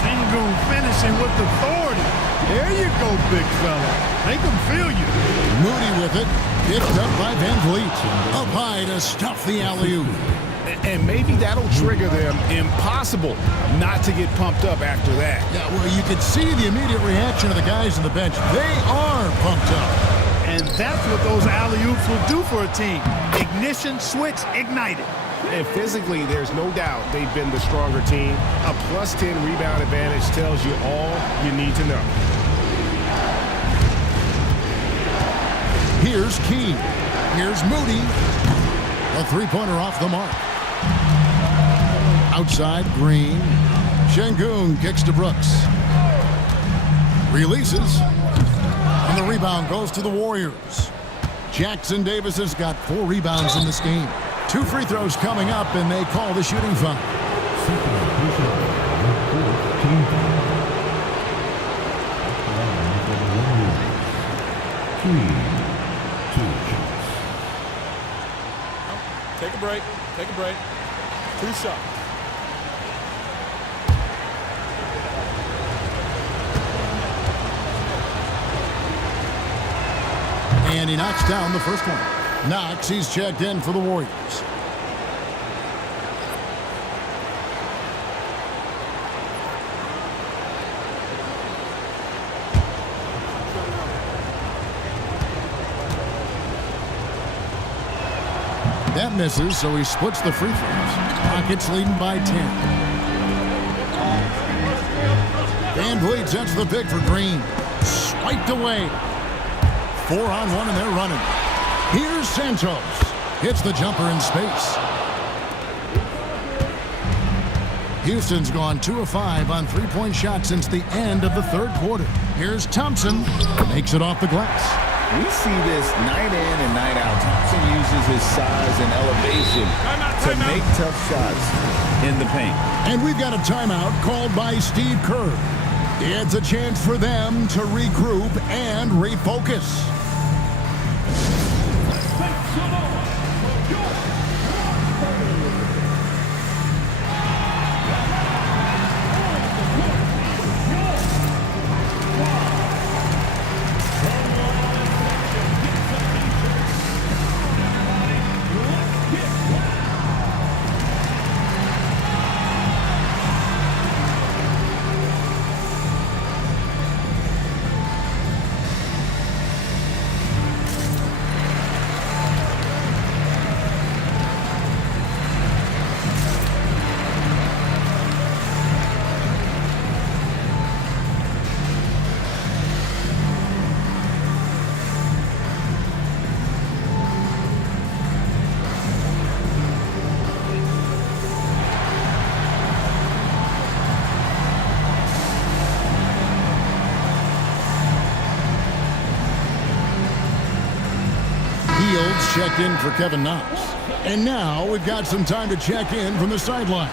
Şengün finishing with authority. There you go, big fella. Make him feel you. Moody with it. Picked up by Van Vliet. Up high to stuff the alley-oop. And maybe that'll trigger them. Impossible not to get pumped up after that. Yeah, well, you could see the immediate reaction of the guys on the bench. They are pumped up. And that's what those alley-oops will do for a team. Ignition switch ignited. And physically, there's no doubt they've been the stronger team. A plus 10 rebound advantage tells you all you need to know. Here's Key. Here's Moody. A three-pointer off the mark. Outside, Green. Şengün kicks to Brooks. Releases. And the rebound goes to the Warriors. Jackson Davis has got 4 rebounds in this game. 2 free throws coming up, and they call the shooting foul. Take a break. Take a break. 2 shots. And he knocks down the first one. Knox, he's checked in for the Warriors. That misses, so he splits the free throws. Rockets leading by 10. Van Vliet sets the pick for Green. Swiped away. 4-on-1 and they're running. Here's Santos. Hits the jumper in space. Houston's gone 2 of 5 on three-point shots since the end of the third quarter. Here's Thompson. Makes it off the glass. We see this night in and night out. Thompson uses his size and elevation to make tough shots in the paint. And we've got a timeout called by Steve Kerr. It's a chance for them to regroup and refocus. It's checked in for Kevin Knox. And now we've got some time to check in from the sidelines.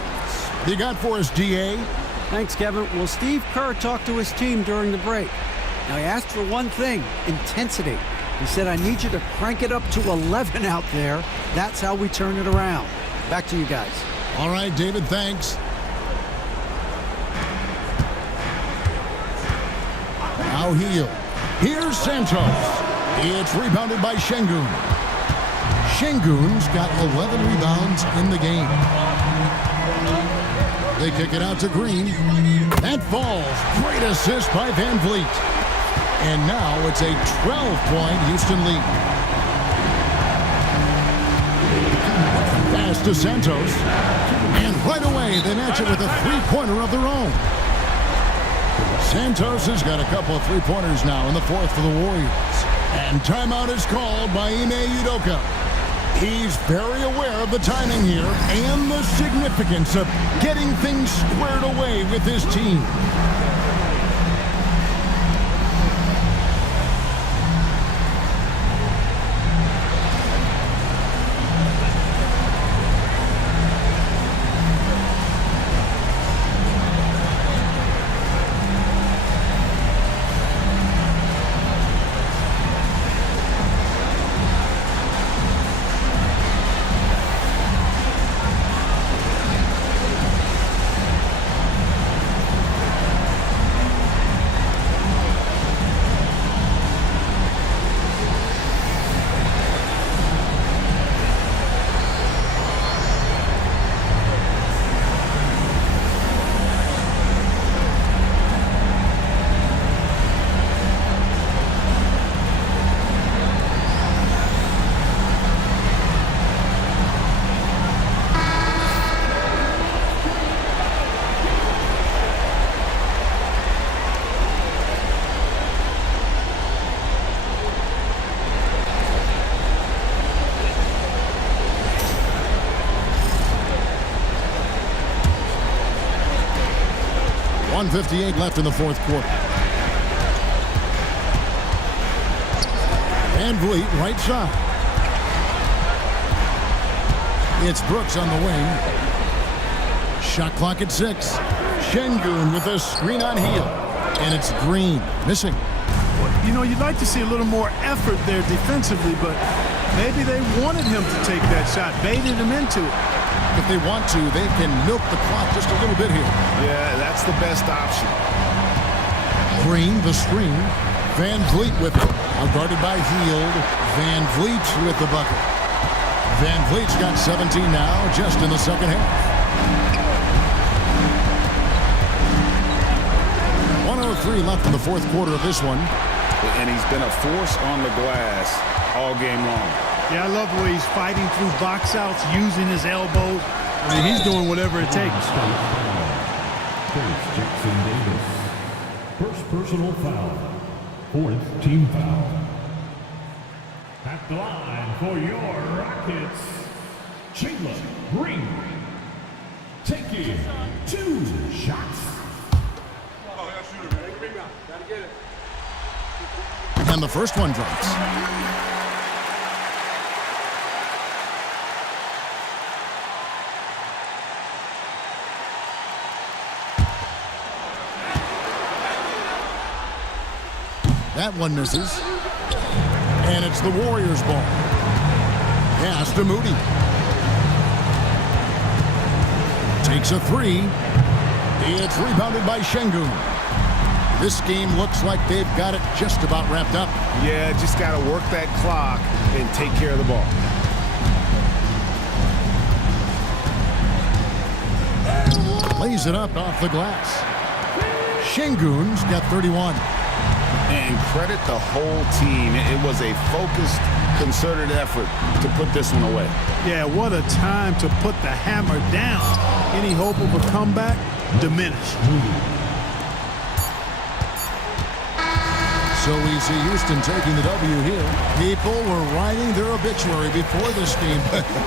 You got for us, DA? Thanks, Kevin. Well, Steve Kerr talked to his team during the break. Now, he asked for one thing, intensity. He said, I need you to crank it up to 11 out there. That's how we turn it around. Back to you guys. All right, David, thanks. Now Heel. Here's Santos. It's rebounded by Şengün. Şengün's got 11 rebounds in the game. They kick it out to Green. That falls. Great assist by Van Vliet. And now it's a 12-point Houston lead. Pass to Santos. And right away, they match it with a three-pointer of their own. Santos has got a couple of three-pointers now in the fourth for the Warriors. And timeout is called by Ime Udoka. He's very aware of the timing here and the significance of getting things squared away with his team. .158 left in the fourth quarter. Van Vliet, right side. It's Brooks on the wing. Shot clock at 6. Şengün with a screen on Heel. And it's Green, missing. You know, you'd like to see a little more effort there defensively, but maybe they wanted him to take that shot, baited him into it. If they want to, they can milk the clock just a little bit here. Yeah, that's the best option. Green, the screen. Van Vliet with it. Now guarded by Hield. Van Vliet with the bucket. Van Vliet's got 17 now, just in the second half. 1:03 left in the fourth quarter of this one. And he's been a force on the glass all game long. Yeah, I love the way he's fighting through box outs, using his elbows. I mean, he's doing whatever it takes. Jackson Davis. First personal foul. Fourth team foul. At the line for your Rockets, Jalen Green. Taking 2 shots. And the first one drops. That one misses. And it's the Warriors' ball. Pass to Moody. Takes a 3. It's rebounded by Şengün. This game looks like they've got it just about wrapped up. Yeah, just got to work that clock and take care of the ball. Lays it up off the glass. Şengün's got 31. And credit the whole team. It was a focused, concerted effort to put this one away. Yeah, what a time to put the hammer down. Any hope of a comeback diminished. So we see Houston taking the W here. People were writing their obituary before this game,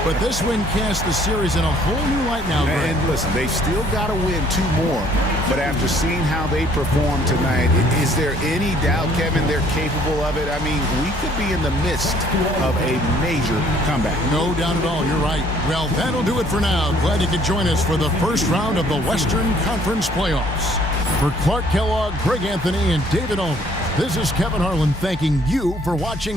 but this win casts the series in a whole new light now, Greg. And listen, they've still got to win 2 more, but after seeing how they performed tonight, is there any doubt, Kevin, they're capable of it? I mean, we could be in the midst of a major comeback. No doubt at all. You're right. Well, that'll do it for now. Glad you could join us for the first round of the Western Conference Playoffs. For Clark Kellogg, Greg Anthony, and David Aldridge, this is Kevin Harlan thanking you for watching